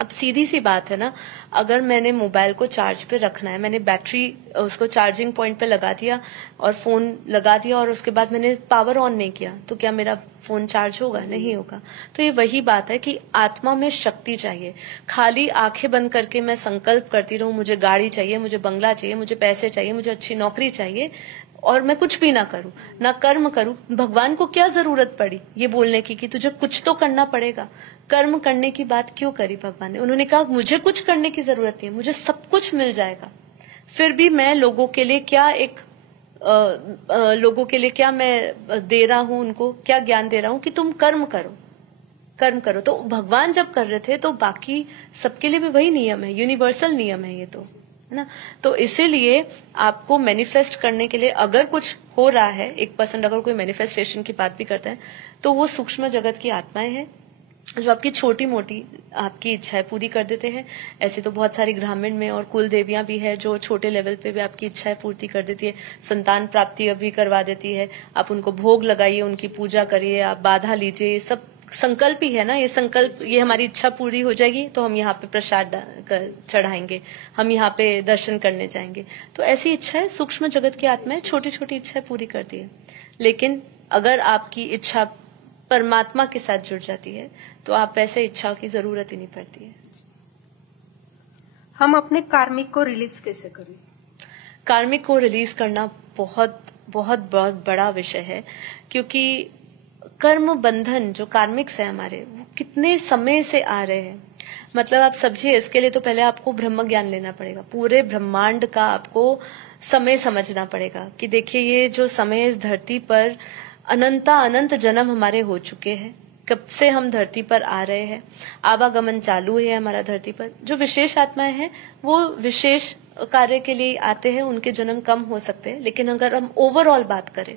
अब सीधी सी बात है ना, अगर मैंने मोबाइल को चार्ज पे रखना है, मैंने बैटरी उसको चार्जिंग पॉइंट पे लगा दिया और फोन लगा दिया और उसके बाद मैंने पावर ऑन नहीं किया, तो क्या मेरा फोन चार्ज होगा? नहीं होगा। तो ये वही बात है कि आत्मा में शक्ति चाहिए। खाली आंखें बंद करके मैं संकल्प करती रहूं, मुझे गाड़ी चाहिए, मुझे बंगला चाहिए, मुझे पैसे चाहिए, मुझे अच्छी नौकरी चाहिए, और मैं कुछ भी ना करूं, ना कर्म करूं, भगवान को क्या जरूरत पड़ी ये बोलने की कि तुझे कुछ तो करना पड़ेगा? कर्म करने की बात क्यों करी भगवान ने? उन्होंने कहा मुझे कुछ करने की जरूरत नहीं है, मुझे सब कुछ मिल जाएगा, फिर भी मैं लोगों के लिए क्या लोगों के लिए क्या मैं दे रहा हूं, उनको क्या ज्ञान दे रहा हूं कि तुम कर्म करो, कर्म करो। तो भगवान जब कर रहे थे तो बाकी सबके लिए भी वही नियम है, यूनिवर्सल नियम है ये, तो है ना। तो इसीलिए आपको मैनिफेस्ट करने के लिए अगर कुछ हो रहा है, 1% अगर कोई मैनिफेस्टेशन की बात भी करता है, तो वो सूक्ष्म जगत की आत्माएं हैं जो आपकी छोटी मोटी आपकी इच्छाएं पूरी कर देते हैं। ऐसे तो बहुत सारी ग्रामीण में और कुल देवियां भी है जो छोटे लेवल पे भी आपकी इच्छाएं पूर्ति कर देती है, संतान प्राप्ति भी करवा देती है। आप उनको भोग लगाइए, उनकी पूजा करिए, आप बाधा लीजिए, सब संकल्प ही है ना। ये संकल्प, ये हमारी इच्छा पूरी हो जाएगी तो हम यहाँ पे प्रसाद चढ़ाएंगे, हम यहाँ पे दर्शन करने जाएंगे। तो ऐसी इच्छा है, सूक्ष्म जगत की आत्माएं छोटी छोटी इच्छाएं पूरी करती है। लेकिन अगर आपकी इच्छा परमात्मा के साथ जुड़ जाती है तो आप ऐसे इच्छाओं की जरूरत ही नहीं पड़ती है। हम अपने कार्मिक को रिलीज कैसे करें? कार्मिक को रिलीज करना बहुत बहुत बहुत बड़ा विषय है, क्योंकि कर्म बंधन जो कार्मिक्स है हमारे, वो कितने समय से आ रहे हैं। मतलब आप समझिए, इसके लिए तो पहले आपको ब्रह्म ज्ञान लेना पड़ेगा, पूरे ब्रह्मांड का आपको समय समझना पड़ेगा कि देखिए ये जो समय इस धरती पर अनंत जन्म हमारे हो चुके हैं, कब से हम धरती पर आ रहे हैं, आवागमन चालू है हमारा धरती पर। जो विशेष आत्माएं हैं वो विशेष कार्य के लिए आते हैं, उनके जन्म कम हो सकते हैं। लेकिन अगर हम ओवरऑल बात करें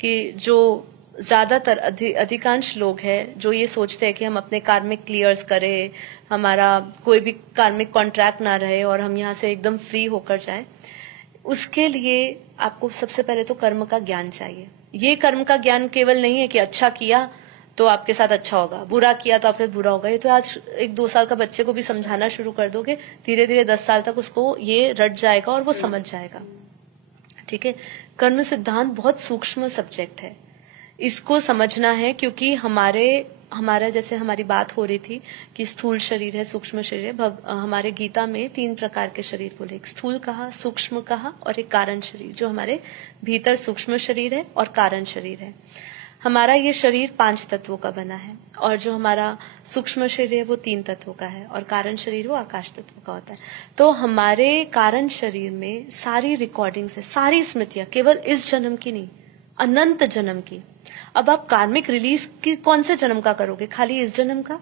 कि जो ज्यादातर अधिकांश लोग हैं जो ये सोचते हैं कि हम अपने कार्मिक क्लियर्स करें, हमारा कोई भी कार्मिक कॉन्ट्रैक्ट ना रहे और हम यहाँ से एकदम फ्री होकर जाएं, उसके लिए आपको सबसे पहले तो कर्म का ज्ञान चाहिए। ये कर्म का ज्ञान केवल नहीं है कि अच्छा किया तो आपके साथ अच्छा होगा, बुरा किया तो आपके साथ बुरा होगा। ये तो आज 1-2 साल का बच्चे को भी समझाना शुरू कर दोगे, धीरे धीरे 10 साल तक उसको ये रट जाएगा और वो समझ जाएगा, ठीक है। कर्म सिद्धांत बहुत सूक्ष्म सब्जेक्ट है, इसको समझना है, क्योंकि हमारा जैसे हमारी बात हो रही थी कि स्थूल शरीर है, सूक्ष्म शरीर है। हमारे गीता में 3 प्रकार के शरीर बोले, एक स्थूल कहा, सूक्ष्म कहा और एक कारण शरीर, जो हमारे भीतर सूक्ष्म शरीर है और कारण शरीर है। हमारा ये शरीर 5 तत्वों का बना है और जो हमारा सूक्ष्म शरीर है वो 3 तत्वों का है और कारण शरीर वो आकाश तत्व का होता है। तो हमारे कारण शरीर में सारी रिकॉर्डिंग्स है, सारी स्मृतियां, केवल इस जन्म की नहीं, अनंत जन्म की। अब आप कार्मिक रिलीज की कौन से जन्म का करोगे? खाली इस जन्म का?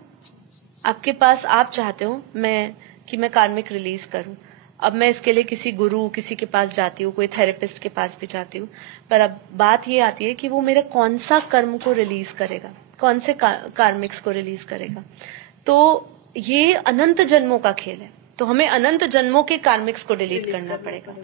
आपके पास, आप चाहते हो मैं कार्मिक रिलीज करूं, अब मैं इसके लिए किसी गुरु, किसी के पास जाती हूँ, कोई थेरेपिस्ट के पास भी जाती हूँ, पर अब बात ये आती है कि वो मेरे कौन सा कर्म को रिलीज करेगा, कौन से कार्मिक्स को रिलीज करेगा। तो ये अनंत जन्मों का खेल है, तो हमें अनंत जन्मों के कार्मिक्स को डिलीट करना पड़ेगा।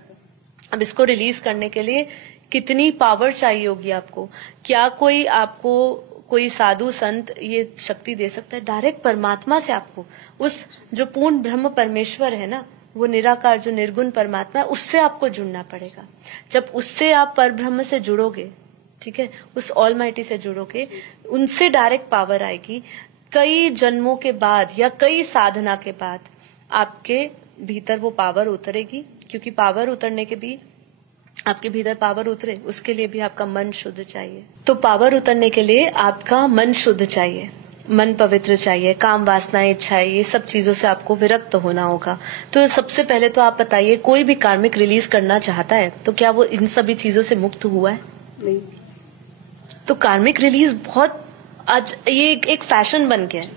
अब इसको रिलीज करने के लिए कितनी पावर चाहिए होगी आपको? क्या कोई आपको कोई साधु संत ये शक्ति दे सकता है? डायरेक्ट परमात्मा से आपको, उस जो पूर्ण ब्रह्म परमेश्वर है ना, वो निराकार जो निर्गुण परमात्मा है, उससे आपको जुड़ना पड़ेगा। जब उससे आप परब्रह्म से जुड़ोगे, ठीक है, उस ऑलमाइटी से जुड़ोगे, उनसे डायरेक्ट पावर आएगी। कई जन्मों के बाद या कई साधना के बाद आपके भीतर वो पावर उतरेगी, क्योंकि पावर उतरने के भी, आपके भीतर पावर उतरे उसके लिए भी आपका मन शुद्ध चाहिए। तो पावर उतरने के लिए आपका मन शुद्ध चाहिए। मन पवित्र चाहिए, काम वासनाएं इच्छाएं, ये सब चीजों से आपको विरक्त होना होगा। तो सबसे पहले तो आप बताइए, कोई भी कार्मिक रिलीज करना चाहता है तो क्या वो इन सभी चीजों से मुक्त हुआ है? नहीं। तो कार्मिक रिलीज बहुत आज ये एक फैशन बन गया है,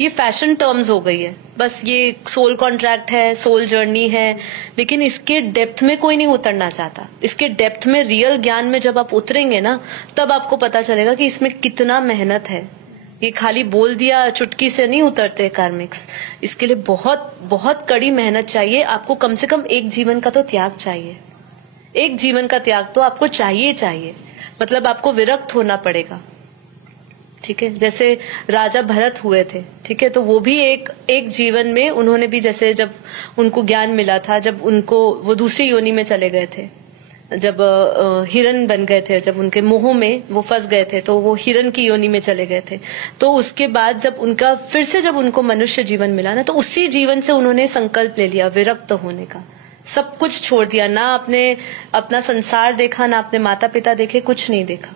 ये फैशन टर्म्स हो गई है। बस ये सोल कॉन्ट्रैक्ट है, सोल जर्नी है, लेकिन इसके डेप्थ में कोई नहीं उतरना चाहता। इसके डेप्थ में, रियल ज्ञान में जब आप उतरेंगे ना, तब आपको पता चलेगा कि इसमें कितना मेहनत है। ये खाली बोल दिया चुटकी से नहीं उतरते कार्मिक्स, इसके लिए बहुत बहुत कड़ी मेहनत चाहिए। आपको कम से कम एक जीवन का तो त्याग चाहिए, एक जीवन का त्याग तो आपको चाहिए। मतलब आपको विरक्त होना पड़ेगा, ठीक है। जैसे राजा भरत हुए थे, ठीक है, तो वो भी एक जीवन में उन्होंने भी, जैसे जब उनको ज्ञान मिला था, जब उनको वो दूसरी योनि में चले गए थे, जब हिरन बन गए थे, जब उनके मोह में वो फंस गए थे, तो वो हिरन की योनि में चले गए थे। तो उसके बाद जब उनका फिर से जब उनको मनुष्य जीवन मिला ना, तो उसी जीवन से उन्होंने संकल्प ले लिया विरक्त होने का। सब कुछ छोड़ दिया, ना अपना संसार देखा, ना अपने माता पिता देखे, कुछ नहीं देखा,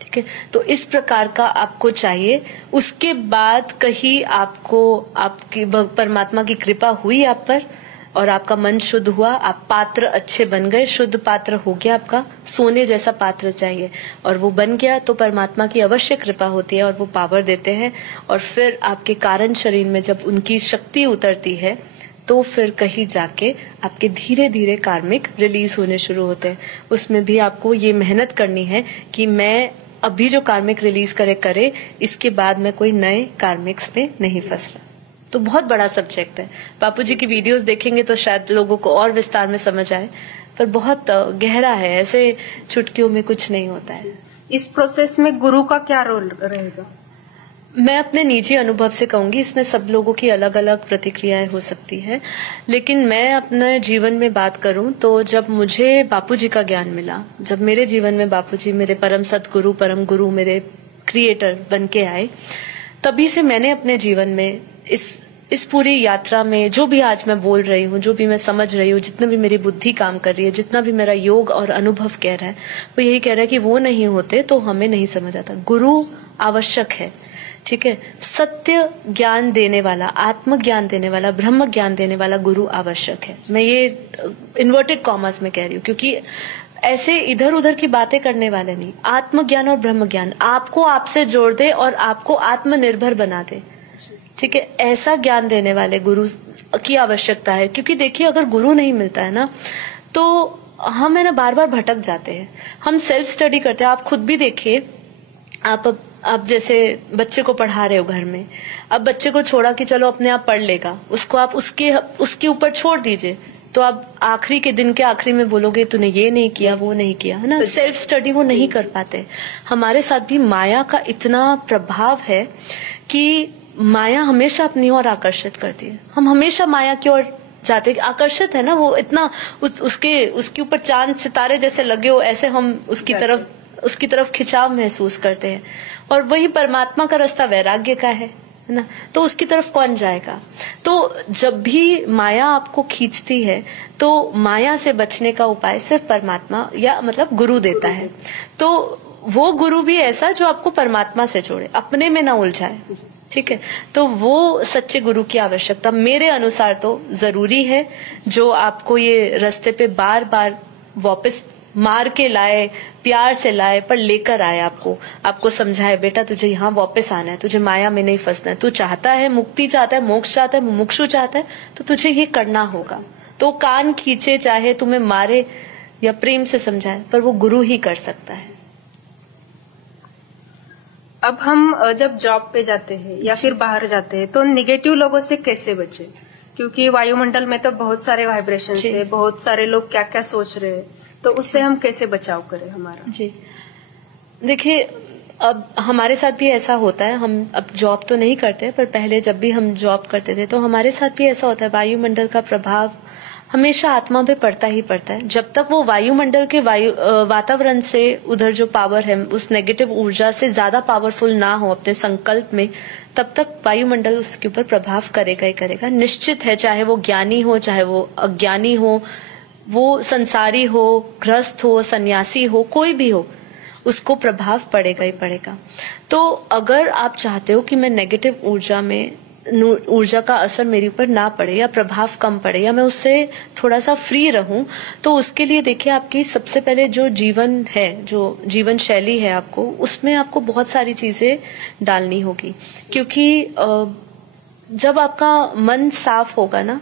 ठीक है। तो इस प्रकार का आपको चाहिए। उसके बाद कहीं आपको आपकी परमात्मा की कृपा हुई आप पर और आपका मन शुद्ध हुआ, आप पात्र अच्छे बन गए, शुद्ध पात्र हो गया, आपका सोने जैसा पात्र चाहिए और वो बन गया, तो परमात्मा की अवश्य कृपा होती है और वो पावर देते हैं। और फिर आपके कारण शरीर में जब उनकी शक्ति उतरती है, तो फिर कहीं जाके आपके धीरे धीरे कार्मिक रिलीज होने शुरू होते हैं। उसमें भी आपको ये मेहनत करनी है कि मैं अभी जो कार्मिक रिलीज करे, इसके बाद मैं कोई नए कार्मिक्स में नहीं फंस रहा। तो बहुत बड़ा सब्जेक्ट है। बापूजी की वीडियोस देखेंगे तो शायद लोगों को और विस्तार में समझ आए, पर बहुत गहरा है, ऐसे चुटकियों में कुछ नहीं होता है। इस प्रोसेस में गुरु का क्या रोल रहेगा? मैं अपने निजी अनुभव से कहूंगी, इसमें सब लोगों की अलग अलग प्रतिक्रियाएं हो सकती है, लेकिन मैं अपने जीवन में बात करूं तो जब मुझे बापूजी का ज्ञान मिला, जब मेरे जीवन में बापूजी मेरे परम सतगुरु, परम गुरु, मेरे क्रिएटर बन के आए, तभी से मैंने अपने जीवन में इस पूरी यात्रा में जो भी आज मैं बोल रही हूँ, जो भी मैं समझ रही हूँ, जितना भी मेरी बुद्धि काम कर रही है, जितना भी मेरा योग और अनुभव कह रहा है, वो यही कह रहा है कि वो नहीं होते तो हमें नहीं समझ आता। गुरु आवश्यक है, ठीक है। सत्य ज्ञान देने वाला, आत्म ज्ञान देने वाला, ब्रह्म ज्ञान देने वाला गुरु आवश्यक है। मैं ये इन्वर्टेड कॉमर्स में कह रही हूँ, क्योंकि ऐसे इधर उधर की बातें करने वाले नहीं। आत्म ज्ञान और ब्रह्म ज्ञान आपको आपसे जोड़ दे और आपको आत्मनिर्भर बना दे, ठीक है। ऐसा ज्ञान देने वाले गुरु की आवश्यकता है, क्योंकि देखिए अगर गुरु नहीं मिलता है ना, तो हम है ना बार बार भटक जाते हैं। हम सेल्फ स्टडी करते हैं, आप खुद भी देखिए। आप जैसे बच्चे को पढ़ा रहे हो घर में, अब बच्चे को छोड़ा कि चलो अपने आप पढ़ लेगा, उसको आप उसके ऊपर छोड़ दीजिए, तो आप आखिरी के दिन के आखिरी में बोलोगे तूने ये नहीं किया, वो नहीं किया, है ना। सेल्फ स्टडी वो नहीं कर पाते। हमारे साथ भी माया का इतना प्रभाव है कि माया हमेशा अपनी ओर आकर्षित करती है। हम हमेशा माया की ओर जाते, आकर्षित है ना वो इतना, उसके ऊपर चांद सितारे जैसे लगे हो, ऐसे हम उसकी तरफ खिंचाव महसूस करते हैं। और वही परमात्मा का रास्ता वैराग्य का है ना, तो उसकी तरफ कौन जाएगा। तो जब भी माया आपको खींचती है, तो माया से बचने का उपाय सिर्फ परमात्मा या मतलब गुरु देता है। तो वो गुरु भी ऐसा जो आपको परमात्मा से जोड़े, अपने में ना उलझाए, ठीक है। तो वो सच्चे गुरु की आवश्यकता मेरे अनुसार तो जरूरी है, जो आपको ये रास्ते पे बार बार वापस मार के लाए, प्यार से लाए, पर लेकर आए, आपको समझाए बेटा तुझे यहाँ वापस आना है, तुझे माया में नहीं फंसना है, तू चाहता है मुक्ति, चाहता है मोक्ष, चाहता है मुमुक्षु चाहता है, तो तुझे ये करना होगा। तो कान खींचे, चाहे तुम्हें मारे या प्रेम से समझाए, पर वो गुरु ही कर सकता है। अब हम जब जॉब पे जाते हैं या फिर बाहर जाते हैं, तो नेगेटिव लोगों से कैसे बचे? क्योंकि वायुमंडल में तो बहुत सारे वाइब्रेशन है, बहुत सारे लोग क्या क्या सोच रहे हैं, तो उससे हम कैसे बचाव करें हमारा? जी देखिए, अब हमारे साथ भी ऐसा होता है। हम अब जॉब तो नहीं करते, पर पहले जब भी हम जॉब करते थे तो हमारे साथ भी ऐसा होता है। वायुमंडल का प्रभाव हमेशा आत्मा पे पड़ता ही पड़ता है। जब तक वो वायुमंडल के वातावरण से उधर जो पावर है, उस नेगेटिव ऊर्जा से ज्यादा पावरफुल ना हो अपने संकल्प में, तब तक वायुमंडल उसके ऊपर प्रभाव करेगा ही करेगा। निश्चित है, चाहे वो ज्ञानी हो, चाहे वो अज्ञानी हो, वो संसारी हो, गृहस्थ हो, सन्यासी हो, कोई भी हो, उसको प्रभाव पड़ेगा ही पड़ेगा। तो अगर आप चाहते हो कि मैं नेगेटिव ऊर्जा का असर मेरे ऊपर ना पड़े या प्रभाव कम पड़े या मैं उससे थोड़ा सा फ्री रहूं, तो उसके लिए देखिए आपकी सबसे पहले जो जीवन है, जो जीवन शैली है आपको, उसमें आपको बहुत सारी चीजें डालनी होगी। क्योंकि जब आपका मन साफ होगा ना,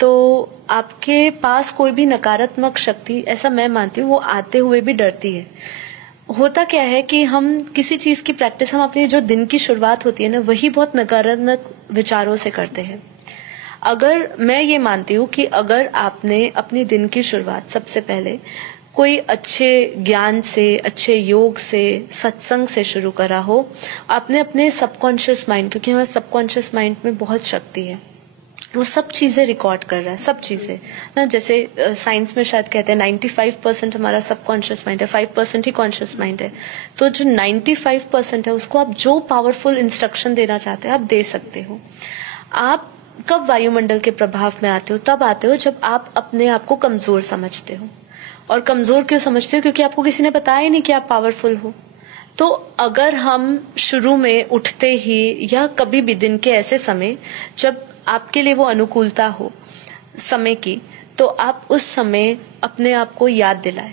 तो आपके पास कोई भी नकारात्मक शक्ति, ऐसा मैं मानती हूँ, वो आते हुए भी डरती है। होता क्या है कि हम किसी चीज की प्रैक्टिस, हम अपनी जो दिन की शुरुआत होती है ना, वही बहुत नकारात्मक विचारों से करते हैं। अगर मैं ये मानती हूँ कि अगर आपने अपनी दिन की शुरुआत सबसे पहले कोई अच्छे ज्ञान से, अच्छे योग से, सत्संग से शुरू करा हो, आपने अपने सबकॉन्शियस माइंड, क्योंकि हमारे सबकॉन्शियस माइंड में बहुत शक्ति है, वो सब चीजें रिकॉर्ड कर रहा है, सब चीजें ना। जैसे साइंस में शायद कहते हैं 95% हमारा सबकॉन्शियस माइंड है, 5% ही कॉन्शियस माइंड है। तो जो 95% है उसको आप जो पावरफुल इंस्ट्रक्शन देना चाहते हैं आप दे सकते हो। आप कब वायुमंडल के प्रभाव में आते हो? तब आते हो जब आप अपने आप को कमजोर समझते हो। और कमजोर क्यों समझते हो? क्योंकि आपको किसी ने बताया ही नहीं कि आप पावरफुल हो। तो अगर हम शुरू में उठते ही या कभी भी दिन के ऐसे समय जब आपके लिए वो अनुकूलता हो समय की, तो आप उस समय अपने आप को याद दिलाएं,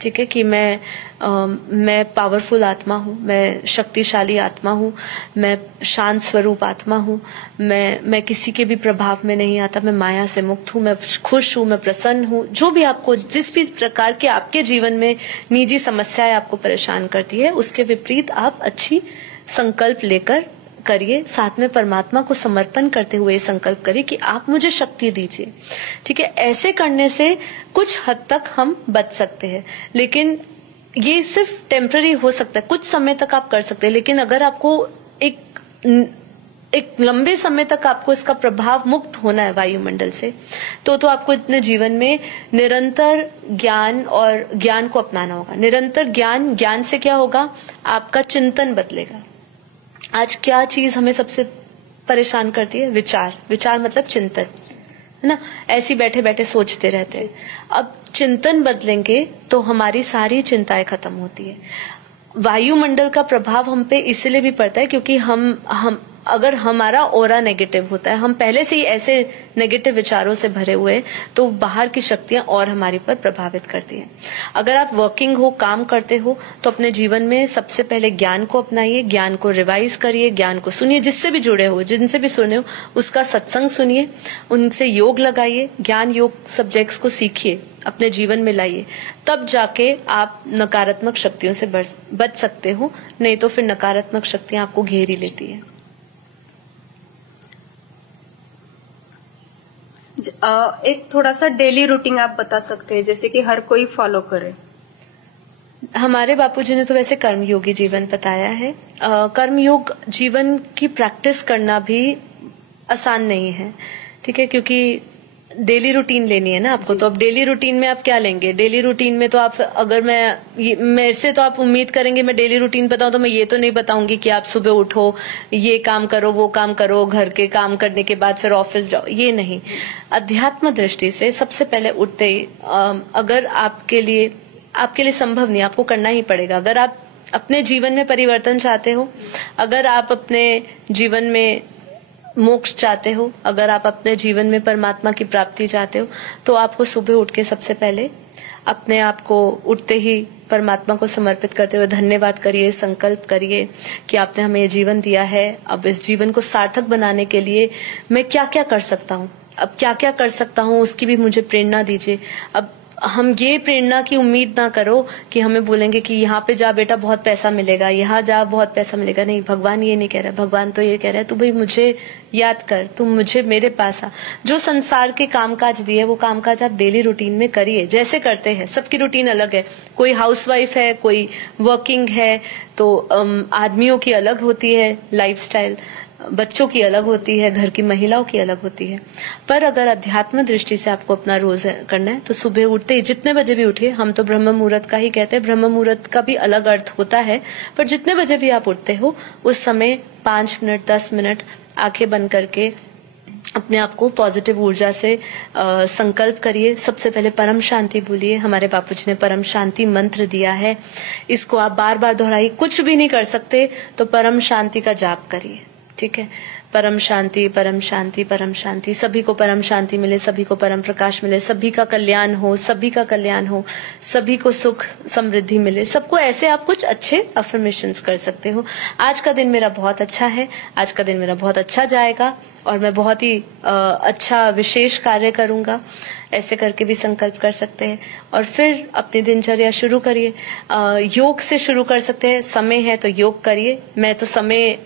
ठीक है, कि मैं पावरफुल आत्मा हूँ, मैं शक्तिशाली आत्मा हूँ, मैं शांत स्वरूप आत्मा हूँ, मैं किसी के भी प्रभाव में नहीं आता, मैं माया से मुक्त हूँ, मैं खुश हूँ, मैं प्रसन्न हूँ। जो भी आपको, जिस भी प्रकार के आपके जीवन में निजी समस्याएं आपको परेशान करती है, उसके विपरीत आप अच्छी संकल्प लेकर करिए। साथ में परमात्मा को समर्पण करते हुए संकल्प करिए कि आप मुझे शक्ति दीजिए, ठीक है। ऐसे करने से कुछ हद तक हम बच सकते हैं, लेकिन ये सिर्फ टेम्पररी हो सकता है, कुछ समय तक आप कर सकते हैं। लेकिन अगर आपको एक लंबे समय तक आपको इसका प्रभाव मुक्त होना है वायुमंडल से, तो आपको अपने जीवन में निरंतर ज्ञान और ज्ञान को अपनाना होगा। निरंतर ज्ञान से क्या होगा? आपका चिंतन बदलेगा। आज क्या चीज हमें सबसे परेशान करती है? विचार मतलब चिंतन, है ना। ऐसे बैठे बैठे सोचते रहते हैं। अब चिंतन बदलेंगे तो हमारी सारी चिंताएं खत्म होती है। वायुमंडल का प्रभाव हम पे इसलिए भी पड़ता है क्योंकि हम अगर हमारा ऑरा नेगेटिव होता है, हम पहले से ही ऐसे नेगेटिव विचारों से भरे हुए, तो बाहर की शक्तियां और हमारे पर प्रभावित करती हैं। अगर आप वर्किंग हो, काम करते हो, तो अपने जीवन में सबसे पहले ज्ञान को अपनाइए, ज्ञान को रिवाइज करिए, ज्ञान को सुनिए। जिससे भी जुड़े हो, जिनसे भी सुने हो, उसका सत्संग सुनिए, उनसे योग लगाइए, ज्ञान योग सब्जेक्ट्स को सीखिए, अपने जीवन में लाइए। तब जाके आप नकारात्मक शक्तियों से बच सकते हो, नहीं तो फिर नकारात्मक शक्तियां आपको घेर ही लेती है। एक थोड़ा सा डेली रूटीन आप बता सकते हैं, जैसे कि हर कोई फॉलो करे। हमारे बापूजी ने तो वैसे कर्मयोगी जीवन बताया है। कर्मयोग जीवन की प्रैक्टिस करना भी आसान नहीं है, ठीक है, क्योंकि डेली रूटीन लेनी है ना आपको। तो अब डेली रूटीन में आप क्या लेंगे? डेली रूटीन में तो आप, अगर मेरे से तो आप उम्मीद करेंगे मैं डेली रूटीन बताऊं, तो मैं ये तो नहीं बताऊंगी कि आप सुबह उठो, ये काम करो, वो काम करो, घर के काम करने के बाद फिर ऑफिस जाओ, ये नहीं। अध्यात्म दृष्टि से सबसे पहले उठते ही अगर आपके लिए संभव नहीं, आपको करना ही पड़ेगा। अगर आप अपने जीवन में परिवर्तन चाहते हो, अगर आप अपने जीवन में मोक्ष चाहते हो, अगर आप अपने जीवन में परमात्मा की प्राप्ति चाहते हो, तो आपको सुबह उठ के सबसे पहले अपने आप को उठते ही परमात्मा को समर्पित करते हुए धन्यवाद करिए, संकल्प करिए कि आपने हमें ये जीवन दिया है। अब इस जीवन को सार्थक बनाने के लिए मैं क्या क्या कर सकता हूँ, अब क्या क्या कर सकता हूँ, उसकी भी मुझे प्रेरणा दीजिए। अब हम ये प्रेरणा की उम्मीद ना करो कि हमें बोलेंगे कि यहाँ पे जा बेटा बहुत पैसा मिलेगा, यहाँ जा बहुत पैसा मिलेगा। नहीं, भगवान ये नहीं कह रहा। भगवान तो ये कह रहा है, तू भाई मुझे याद कर, तुम मुझे मेरे पास आ। जो संसार के कामकाज दिए वो कामकाज आप डेली रूटीन में करिए, जैसे करते हैं। सबकी रूटीन अलग है, कोई हाउसवाइफ है, कोई वर्किंग है, तो आदमियों की अलग होती है लाइफस्टाइल, बच्चों की अलग होती है, घर की महिलाओं की अलग होती है। पर अगर अध्यात्म दृष्टि से आपको अपना रोज करना है, तो सुबह उठते ही जितने बजे भी उठिए, हम तो ब्रह्म मुहूर्त का ही कहते हैं, ब्रह्म मुहूर्त का भी अलग अर्थ होता है, पर जितने बजे भी आप उठते हो उस समय 5 मिनट 10 मिनट आंखें बंद करके अपने आप को पॉजिटिव ऊर्जा से संकल्प करिए। सबसे पहले परम शांति बोलिए। हमारे बापूजी ने परम शांति मंत्र दिया है, इसको आप बार बार दोहराइए। कुछ भी नहीं कर सकते तो परम शांति का जाप करिए, ठीक है। परम शांति, परम शांति, परम शांति। सभी को परम शांति मिले, सभी को परम प्रकाश मिले, सभी का कल्याण हो, सभी का कल्याण हो, सभी को सुख समृद्धि मिले, सबको। ऐसे आप कुछ अच्छे अफर्मेशंस कर सकते हो। आज का दिन मेरा बहुत अच्छा है, आज का दिन मेरा बहुत अच्छा जाएगा और मैं बहुत ही अच्छा विशेष कार्य करूंगा, ऐसे करके भी संकल्प कर सकते हैं। और फिर अपनी दिनचर्या शुरू करिए। योग से शुरू कर सकते हैं। समय है तो योग करिए। मैं तो समय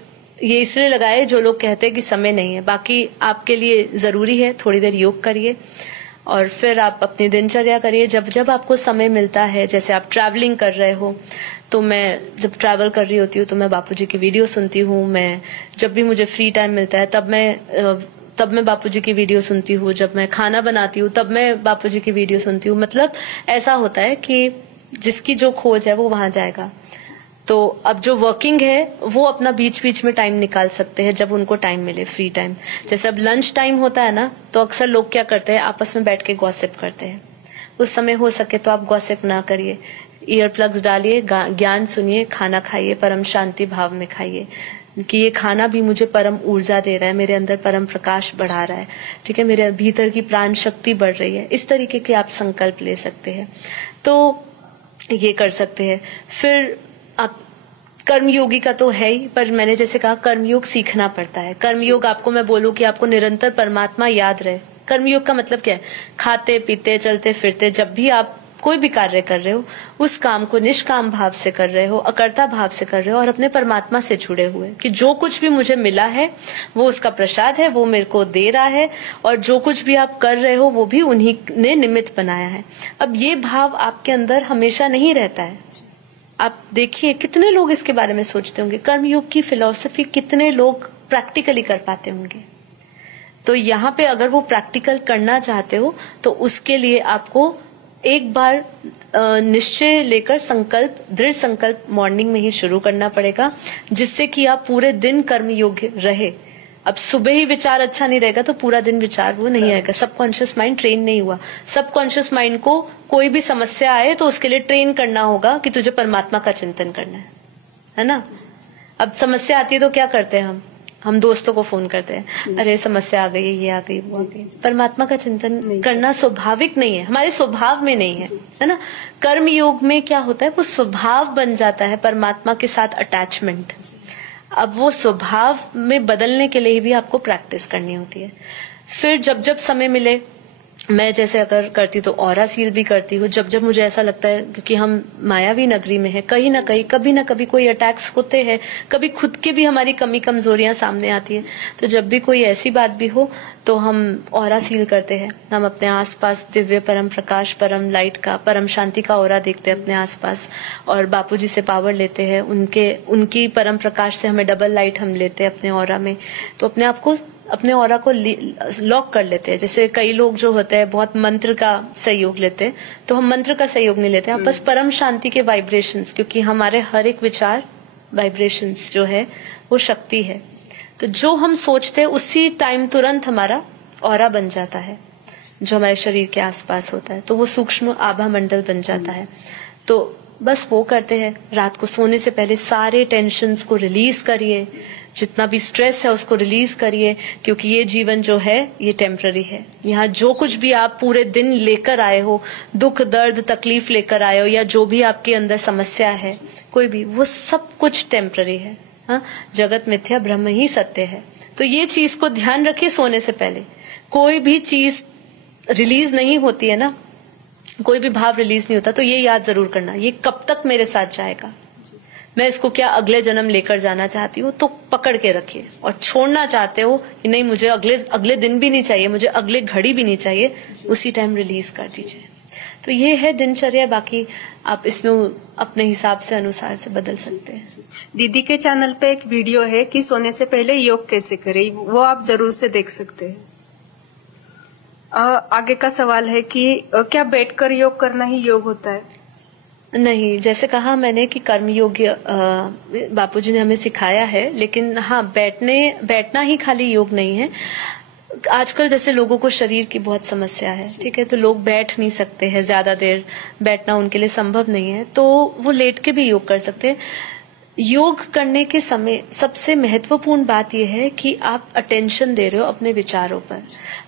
ये इसलिए लगाए, जो लोग कहते हैं कि समय नहीं है, बाकी आपके लिए जरूरी है। थोड़ी देर योग करिए और फिर आप अपनी दिनचर्या करिए। जब जब आपको समय मिलता है, जैसे आप ट्रैवलिंग कर रहे हो, तो मैं जब ट्रैवल कर रही होती हूँ तो मैं बापूजी की वीडियो सुनती हूँ। मैं जब भी मुझे फ्री टाइम मिलता है तब मैं बापूजी की वीडियो सुनती हूँ। जब मैं खाना बनाती हूँ तब मैं बापूजी की वीडियो सुनती हूँ। मतलब ऐसा होता है कि जिसकी जो खोज है वो वहां जाएगा। तो अब जो वर्किंग है वो अपना बीच बीच में टाइम निकाल सकते हैं, जब उनको टाइम मिले, फ्री टाइम। जैसे अब लंच टाइम होता है ना, तो अक्सर लोग क्या करते हैं, आपस में बैठ के गॉसिप करते हैं। उस समय हो सके तो आप गॉसिप ना करिए, ईयर प्लग्स डालिए, ज्ञान सुनिए, खाना खाइए, परम शांति भाव में खाइए कि ये खाना भी मुझे परम ऊर्जा दे रहा है, मेरे अंदर परम प्रकाश बढ़ा रहा है, ठीक है, मेरे भीतर की प्राण शक्ति बढ़ रही है। इस तरीके के आप संकल्प ले सकते हैं, तो ये कर सकते हैं। फिर आप कर्मयोगी का तो है ही, पर मैंने जैसे कहा कर्मयोग सीखना पड़ता है। कर्मयोग आपको मैं बोलूं कि आपको निरंतर परमात्मा याद रहे। कर्मयोग का मतलब क्या है? खाते पीते चलते फिरते जब भी आप कोई भी कार्य कर रहे हो, उस काम को निष्काम भाव से कर रहे हो, अकर्ता भाव से कर रहे हो और अपने परमात्मा से जुड़े हुए कि जो कुछ भी मुझे मिला है वो उसका प्रसाद है, वो मेरे को दे रहा है, और जो कुछ भी आप कर रहे हो वो भी उन्हीं ने निमित्त बनाया है। अब ये भाव आपके अंदर हमेशा नहीं रहता है। आप देखिए कितने लोग इसके बारे में सोचते होंगे, कर्मयोग की फिलॉसफी कितने लोग प्रैक्टिकली कर पाते होंगे। तो यहाँ पे अगर वो प्रैक्टिकल करना चाहते हो तो उसके लिए आपको एक बार निश्चय लेकर संकल्प, दृढ़ संकल्प मॉर्निंग में ही शुरू करना पड़ेगा, जिससे कि आप पूरे दिन कर्म योग्य रहे। अब सुबह ही विचार अच्छा नहीं रहेगा तो पूरा दिन विचार वो नहीं आएगा। सबकॉन्शियस माइंड ट्रेन नहीं हुआ। सबकॉन्शियस माइंड को कोई भी समस्या आए तो उसके लिए ट्रेन करना होगा कि तुझे परमात्मा का चिंतन करना है ना। अब समस्या आती है तो क्या करते हैं हम दोस्तों को फोन करते हैं, अरे समस्या आ गई, ये आ गई, वो आ गई। परमात्मा का चिंतन करना स्वाभाविक नहीं है, हमारे स्वभाव में नहीं है ना। कर्म योग में क्या होता है, वो स्वभाव बन जाता है परमात्मा के साथ अटैचमेंट। अब वो स्वभाव में बदलने के लिए भी आपको प्रैक्टिस करनी होती है। फिर जब जब समय मिले, मैं जैसे अगर करती तो ऑरा सील भी करती हूँ। जब जब मुझे ऐसा लगता है, क्योंकि हम मायावी नगरी में है, कहीं ना कहीं कभी ना कभी कोई अटैक्स होते हैं, कभी खुद की भी हमारी कमी कमजोरियां सामने आती है, तो जब भी कोई ऐसी बात भी हो तो हम ऑरा सील करते हैं। हम अपने आसपास दिव्य परम प्रकाश, परम लाइट का, परम शांति का ऑरा देखते हैं अपने आसपास, और बापूजी से पावर लेते हैं, उनकी परम प्रकाश से हमें डबल लाइट हम लेते हैं अपने ऑरा में। तो अपने आप को, अपने ऑरा को लॉक कर लेते हैं। जैसे कई लोग जो होते हैं बहुत मंत्र का सहयोग लेते हैं, तो हम मंत्र का सहयोग नहीं लेते, हम बस परम शांति के वाइब्रेशंस, क्योंकि हमारे हर एक विचार वाइब्रेशंस जो है वो शक्ति है। तो जो हम सोचते हैं उसी टाइम तुरंत हमारा ऑरा बन जाता है, जो हमारे शरीर के आसपास होता है, तो वो सूक्ष्म आभा मंडल बन जाता है। तो बस वो करते हैं। रात को सोने से पहले सारे टेंशन्स को रिलीज करिए, जितना भी स्ट्रेस है उसको रिलीज करिए, क्योंकि ये जीवन जो है ये टेम्पररी है। यहाँ जो कुछ भी आप पूरे दिन लेकर आए हो, दुख दर्द तकलीफ लेकर आए हो, या जो भी आपके अंदर समस्या है कोई भी, वो सब कुछ टेम्पररी है। हाँ, जगत मिथ्या, ब्रह्म ही सत्य है। तो ये चीज को ध्यान रखिए। सोने से पहले कोई भी चीज रिलीज नहीं होती है ना, कोई भी भाव रिलीज नहीं होता, तो ये याद जरूर करना, ये कब तक मेरे साथ जाएगा, मैं इसको क्या अगले जन्म लेकर जाना चाहती हूँ, तो पकड़ के रखिए। और छोड़ना चाहते हो कि नहीं, मुझे अगले दिन भी नहीं चाहिए, मुझे अगले घड़ी भी नहीं चाहिए, उसी टाइम रिलीज कर दीजिए। तो ये है दिनचर्या। बाकी आप इसमें अपने हिसाब से, अनुसार से बदल सकते हैं। दीदी के चैनल पे एक वीडियो है कि सोने से पहले योग कैसे करें, वो आप जरूर से देख सकते हैं। आगे का सवाल है कि क्या बैठकर योग करना ही योग होता है? नहीं, जैसे कहा मैंने कि कर्म योग्य बापूजी ने हमें सिखाया है, लेकिन हाँ, बैठना ही खाली योग नहीं है। आजकल जैसे लोगों को शरीर की बहुत समस्या है, ठीक है, तो लोग बैठ नहीं सकते हैं, ज्यादा देर बैठना उनके लिए संभव नहीं है, तो वो लेट के भी योग कर सकते हैं। योग करने के समय सबसे महत्वपूर्ण बात यह है कि आप अटेंशन दे रहे हो अपने विचारों पर।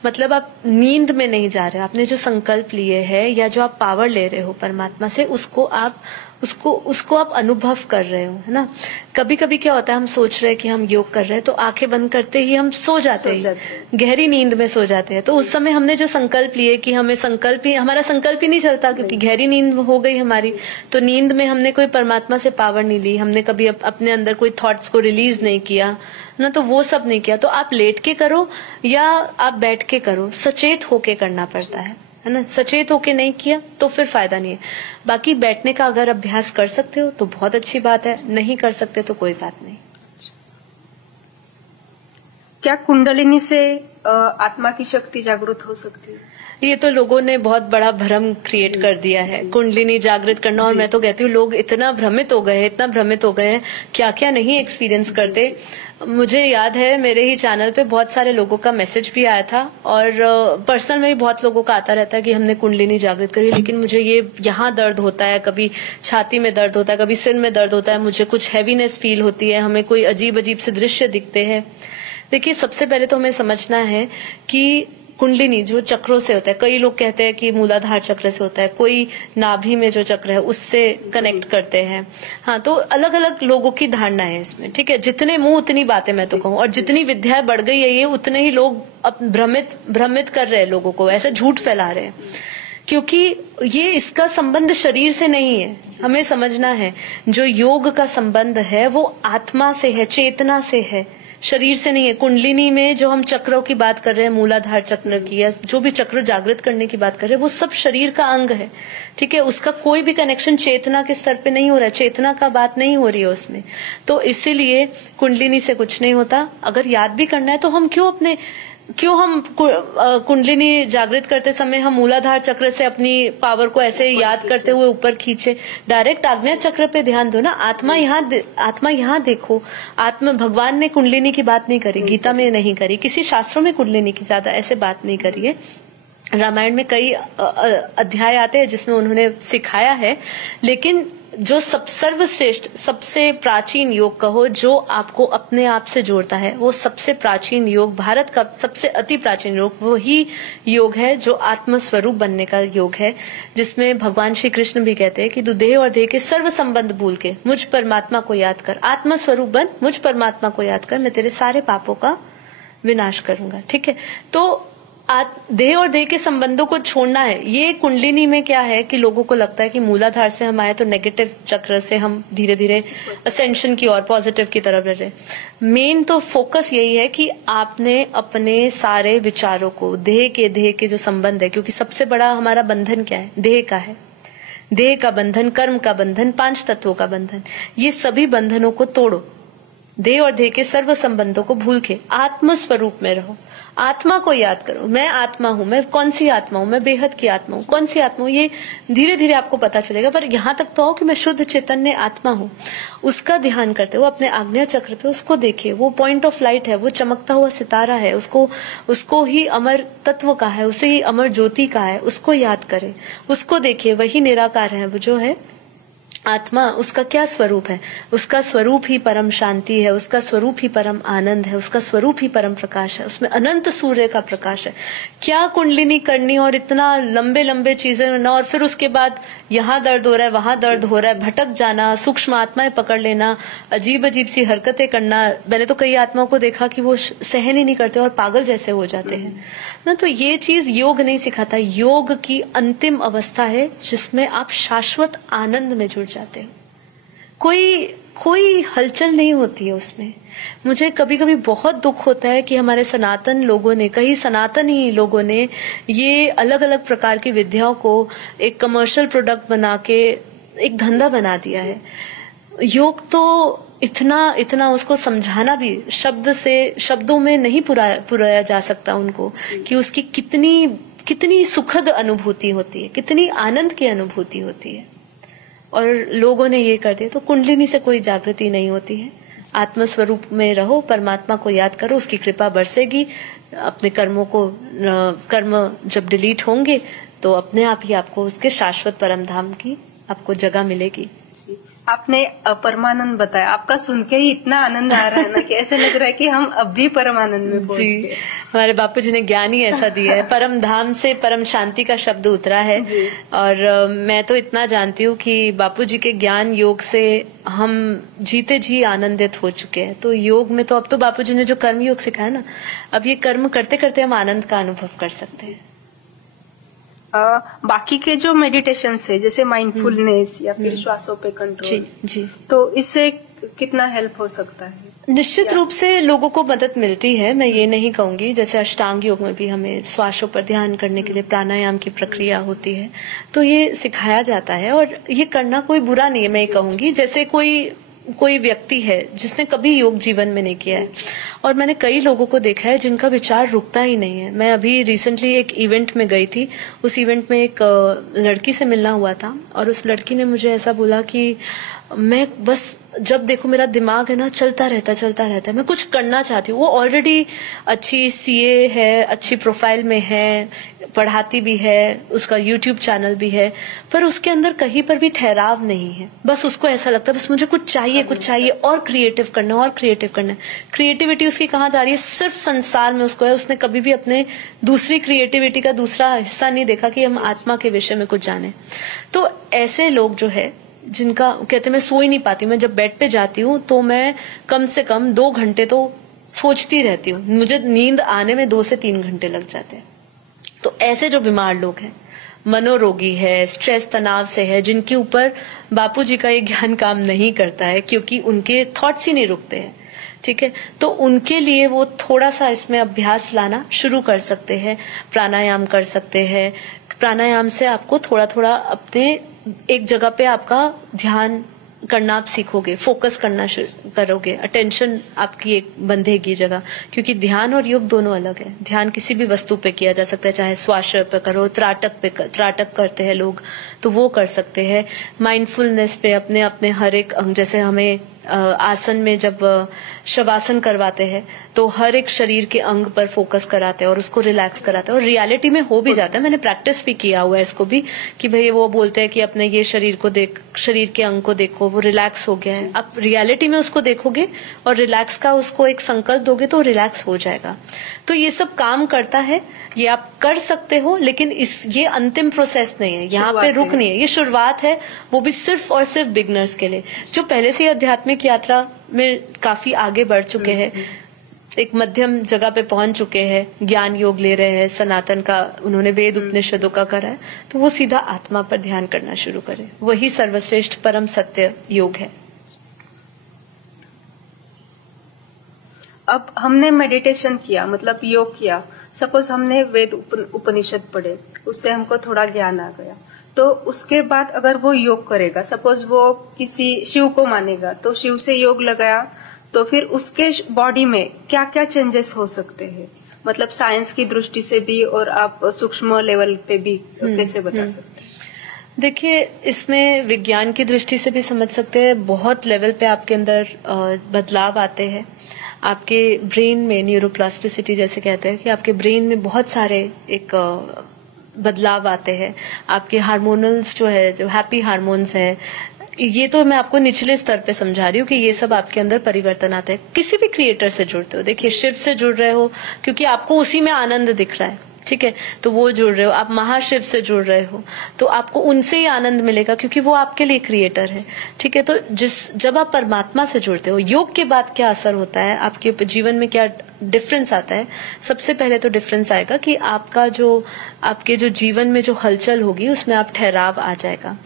मतलब आप नींद में नहीं जा रहे हो, आपने जो संकल्प लिए है या जो आप पावर ले रहे हो परमात्मा से, उसको आप अनुभव कर रहे हो, है ना। कभी कभी क्या होता है, हम सोच रहे हैं कि हम योग कर रहे हैं, तो आंखें बंद करते ही हम सो जाते हैं, गहरी नींद में सो जाते हैं। तो उस समय हमने जो संकल्प लिए कि हमारा संकल्प ही नहीं चलता, क्योंकि गहरी नींद हो गई हमारी। तो नींद में हमने कोई परमात्मा से पावर नहीं ली, हमने कभी अपने अंदर कोई थॉट्स को रिलीज नहीं किया ना, तो वो सब नहीं किया। तो आप लेट के करो या आप बैठ के करो, सचेत होके करना पड़ता है ना। सचेत होके नहीं किया तो फिर फायदा नहीं है। बाकी बैठने का अगर अभ्यास कर सकते हो तो बहुत अच्छी बात है, नहीं कर सकते तो कोई बात नहीं। क्या कुंडलिनी से आत्मा की शक्ति जागृत हो सकती है? ये तो लोगों ने बहुत बड़ा भ्रम क्रिएट कर दिया है, कुंडलिनी जागृत करना। और मैं तो कहती हूँ लोग इतना भ्रमित हो गए हैं, क्या क्या नहीं एक्सपीरियंस करते। मुझे याद है मेरे ही चैनल पे बहुत सारे लोगों का मैसेज भी आया था, और पर्सनल में भी बहुत लोगों का आता रहता है कि हमने कुंडलिनी जागृत करी, लेकिन मुझे ये यहाँ दर्द होता है, कभी छाती में दर्द होता है, कभी सिर में दर्द होता है, मुझे कुछ हैवीनेस फील होती है, हमें कोई अजीब अजीब से दृश्य दिखते हैं। देखिए, सबसे पहले तो हमें समझना है कि कुंडलिनी जो चक्रों से होता है, कई लोग कहते हैं कि मूलाधार चक्र से होता है, कोई नाभि में जो चक्र है उससे कनेक्ट करते हैं। हाँ, तो अलग अलग लोगों की धारणा है इसमें, ठीक है। जितने मुंह उतनी बातें मैं तो कहूँ, और जितनी विद्याएं बढ़ गई है ये, उतने ही लोग भ्रमित कर रहे हैं लोगों को, ऐसे झूठ फैला रहे हैं, क्योंकि ये इसका संबंध शरीर से नहीं है। हमें समझना है जो योग का संबंध है वो आत्मा से है, चेतना से है, शरीर से नहीं है। कुंडलिनी में जो हम चक्रों की बात कर रहे हैं, मूलाधार चक्र की या जो भी चक्र जागृत करने की बात कर रहे हैं, वो सब शरीर का अंग है, ठीक है। उसका कोई भी कनेक्शन चेतना के स्तर पे नहीं हो रहा है, चेतना का बात नहीं हो रही है उसमें। तो इसीलिए कुंडलिनी से कुछ नहीं होता। अगर याद भी करना है तो हम क्यों हम कुंडलिनी जागृत करते समय हम मूलाधार चक्र से अपनी पावर को ऐसे याद करते हुए ऊपर खींचे। डायरेक्ट आज्ञा चक्र पे ध्यान दो ना, आत्मा यहाँ देखो। भगवान ने कुंडलिनी की बात नहीं करी, गीता में नहीं करी, किसी शास्त्रों में कुंडलिनी की ज्यादा ऐसे बात नहीं करी है। रामायण में कई अध्याय आते हैं जिसमें उन्होंने सिखाया है, लेकिन जो सर्वश्रेष्ठ सबसे प्राचीन योग कहो, जो आपको अपने आप से जोड़ता है, वो सबसे प्राचीन योग, भारत का सबसे अति प्राचीन योग वही योग है जो आत्म स्वरूप बनने का योग है, जिसमें भगवान श्री कृष्ण भी कहते हैं कि तू देह और देह के सर्व संबंध भूल के मुझ परमात्मा को याद कर, आत्म स्वरूप बन, मुझ परमात्मा को याद कर, मैं तेरे सारे पापों का विनाश करूंगा, ठीक है। तो देह और देह के संबंधों को छोड़ना है। ये कुंडलिनी में क्या है कि लोगों को लगता है कि मूलाधार से हम आए तो नेगेटिव चक्र से हम धीरे धीरे असेंशन की और पॉजिटिव की तरफ बढ़ रहे। मेन तो फोकस यही है कि आपने अपने सारे विचारों को देह के जो संबंध है, क्योंकि सबसे बड़ा हमारा बंधन क्या है, देह का है। देह का बंधन, कर्म का बंधन, 5 तत्वों का बंधन, ये सभी बंधनों को तोड़ो। देह और देह के सर्व संबंधों को भूल के आत्म स्वरूप में रहो, आत्मा को याद करो। मैं आत्मा हूं, मैं कौन सी आत्मा हूं, मैं बेहद की आत्मा हूं, कौन सी आत्मा हूं, ये धीरे धीरे आपको पता चलेगा। पर यहाँ तक तो आओ कि मैं शुद्ध चैतन्य आत्मा हूं, उसका ध्यान करते हो अपने आज्ञा चक्र पे। उसको देखिए, वो पॉइंट ऑफ लाइट है, वो चमकता हुआ सितारा है, उसको ही अमर तत्व का है, उसे ही अमर ज्योति का है, उसको याद करें, उसको देखिए, वही निराकार है, वो जो है आत्मा। उसका क्या स्वरूप है, उसका स्वरूप ही परम शांति है, उसका स्वरूप ही परम आनंद है, उसका स्वरूप ही परम प्रकाश है, उसमें अनंत सूर्य का प्रकाश है। क्या कुंडलिनी करनी और इतना लंबे लंबे चीजें करना, और फिर उसके बाद यहाँ दर्द हो रहा है, वहां दर्द हो रहा है, भटक जाना, सूक्ष्म आत्माएं पकड़ लेना, अजीब अजीब सी हरकतें करना। मैंने तो कई आत्माओं को देखा कि वो सहन ही नहीं करते और पागल जैसे हो जाते हैं ना। तो ये चीज योग नहीं सिखाता। योग की अंतिम अवस्था है जिसमें आप शाश्वत आनंद में जुड़ जाते हो, कोई हलचल नहीं होती है उसमें। मुझे कभी कभी बहुत दुख होता है कि हमारे सनातन लोगों ने, कई सनातनी लोगों ने ये अलग अलग प्रकार की विद्याओं को एक कमर्शियल प्रोडक्ट बना के एक धंधा बना दिया है। योग तो इतना उसको समझाना भी शब्दों में नहीं पुराया जा सकता उनको, कि उसकी कितनी सुखद अनुभूति होती है, कितनी आनंद की अनुभूति होती है। और लोगों ने ये कर दिया। तो कुंडलिनी से कोई जागृति नहीं होती है। आत्म स्वरूप में रहो, परमात्मा को याद करो, उसकी कृपा बरसेगी। अपने कर्म जब डिलीट होंगे तो अपने आप ही आपको उसके शाश्वत परम धाम की आपको जगह मिलेगी। आपने परमानंद बताया, आपका सुन के ही इतना आनंद आ रहा है ना कि ऐसे लग रहा है कि हम अब भी परमानंद में पहुंच गए। हमारे बापूजी ने ज्ञान ही ऐसा दिया है। परम धाम से परम शांति का शब्द उतरा है। और मैं तो इतना जानती हूँ कि बापूजी के ज्ञान योग से हम जीते जी आनंदित हो चुके हैं। तो योग में तो अब तो बापूजी ने जो कर्म योग सिखाया ना, अब ये कर्म करते करते हम आनंद का अनुभव कर सकते हैं। बाकी के जो मेडिटेशन है जैसे माइंडफुलनेस या फिर श्वासों पे कंट्रोल, जी, तो इससे कितना हेल्प हो सकता है? निश्चित रूप से लोगों को मदद मिलती है। मैं ये नहीं कहूंगी, जैसे अष्टांग योग में भी हमें श्वासों पर ध्यान करने के लिए प्राणायाम की प्रक्रिया होती है, तो ये सिखाया जाता है और ये करना कोई बुरा नहीं है। मैं ये कहूंगी जैसे कोई व्यक्ति है जिसने कभी योग जीवन में नहीं किया है, और मैंने कई लोगों को देखा है जिनका विचार रुकता ही नहीं है। मैं अभी रिसेंटली एक इवेंट में गई थी। उस इवेंट में एक लड़की से मिलना हुआ था और उस लड़की ने मुझे ऐसा बोला कि मैं बस जब देखो मेरा दिमाग है ना चलता रहता है, मैं कुछ करना चाहती हूँ। वो ऑलरेडी अच्छी सीए है, अच्छी प्रोफाइल में है, पढ़ाती भी है, उसका यूट्यूब चैनल भी है, पर उसके अंदर कहीं पर भी ठहराव नहीं है। बस उसको ऐसा लगता है बस मुझे कुछ चाहिए और क्रिएटिव करना है। क्रिएटिविटी उसकी कहाँ जा रही है? सिर्फ संसार में उसको है। उसने कभी भी अपने दूसरी क्रिएटिविटी का दूसरा हिस्सा नहीं देखा कि हम आत्मा के विषय में कुछ जाने। तो ऐसे लोग जो है जिनका कहते मैं सो ही नहीं पाती, मैं जब बेड पे जाती हूँ तो मैं कम से कम 2 घंटे तो सोचती रहती हूँ। मुझे नींद आने में 2 से 3 घंटे लग जाते हैं। तो ऐसे जो बीमार लोग हैं, मनोरोगी है, स्ट्रेस तनाव से है, जिनके ऊपर बापूजी का ये ज्ञान काम नहीं करता है क्योंकि उनके थॉट्स ही नहीं रुकते हैं, ठीक है, तो उनके लिए वो थोड़ा सा इसमें अभ्यास लाना शुरू कर सकते हैं। प्राणायाम कर सकते हैं। प्राणायाम से आपको थोड़ा थोड़ा अपने एक जगह पे आपका ध्यान करना आप सीखोगे, फोकस करना करोगे, अटेंशन आपकी एक बंधेगी जगह, क्योंकि ध्यान और योग दोनों अलग है। ध्यान किसी भी वस्तु पे किया जा सकता है, चाहे श्वास पे करो, त्राटक करते हैं लोग तो वो कर सकते हैं। माइंडफुलनेस पे अपने अपने हर एक अंग, जैसे हमें आसन में जब शवासन करवाते हैं तो हर एक शरीर के अंग पर फोकस कराते हैं और उसको रिलैक्स कराते हैं, और रियलिटी में हो भी जाता है। मैंने प्रैक्टिस भी किया हुआ है इसको भी कि भाई वो बोलते हैं कि अपने ये शरीर को देख, शरीर के अंग को देखो, वो रिलैक्स हो गया है। आप रियलिटी में उसको देखोगे और रिलैक्स का उसको एक संकल्प दोगे तो रिलैक्स हो जाएगा। तो ये सब काम करता है, ये आप कर सकते हो, लेकिन ये अंतिम प्रोसेस नहीं है, यहाँ पे रुक नहीं है, ये शुरुआत है, वो भी सिर्फ और सिर्फ बिगनर्स के लिए जो पहले से आध्यात्मिक यात्रा में काफी आगे बढ़ चुके हैं, एक मध्यम जगह पे पहुंच चुके हैं, ज्ञान योग ले रहे हैं, सनातन का उन्होंने वेद उपनिषदों का करा है, तो वो सीधा आत्मा पर ध्यान करना शुरू करें। वही सर्वश्रेष्ठ परम सत्य योग है। अब हमने मेडिटेशन किया, मतलब योग किया, सपोज हमने वेद उपनिषद पढ़े, उससे हमको थोड़ा ज्ञान आ गया, तो उसके बाद अगर वो योग करेगा, सपोज वो किसी शिव को मानेगा तो शिव से योग लगाया, तो फिर उसके बॉडी में क्या क्या चेंजेस हो सकते हैं, मतलब साइंस की दृष्टि से भी और आप सूक्ष्म लेवल पे भी कैसे बता सकते हैं? देखिए, इसमें विज्ञान की दृष्टि से भी समझ सकते हैं, बहुत लेवल पे आपके अंदर बदलाव आते हैं। आपके ब्रेन में न्यूरोप्लास्टिसिटी जैसे कहते हैं कि आपके ब्रेन में बहुत सारे एक बदलाव आते हैं। आपके हार्मोनल्स जो है, जो हैप्पी हार्मोन्स है, ये तो मैं आपको निचले स्तर पे समझा रही हूँ कि ये सब आपके अंदर परिवर्तन आता है। किसी भी क्रिएटर से जुड़ते हो, देखिए शिव से जुड़ रहे हो क्योंकि आपको उसी में आनंद दिख रहा है, ठीक है, तो वो जुड़ रहे हो। आप महाशिव से जुड़ रहे हो तो आपको उनसे ही आनंद मिलेगा क्योंकि वो आपके लिए क्रिएटर है, ठीक है। तो जब आप परमात्मा से जुड़ते हो, योग के बाद क्या असर होता है, आपके जीवन में क्या डिफरेंस आता है? सबसे पहले तो डिफरेंस आएगा कि आपके जो जीवन में जो हलचल होगी उसमें आप ठहराव आ जाएगा।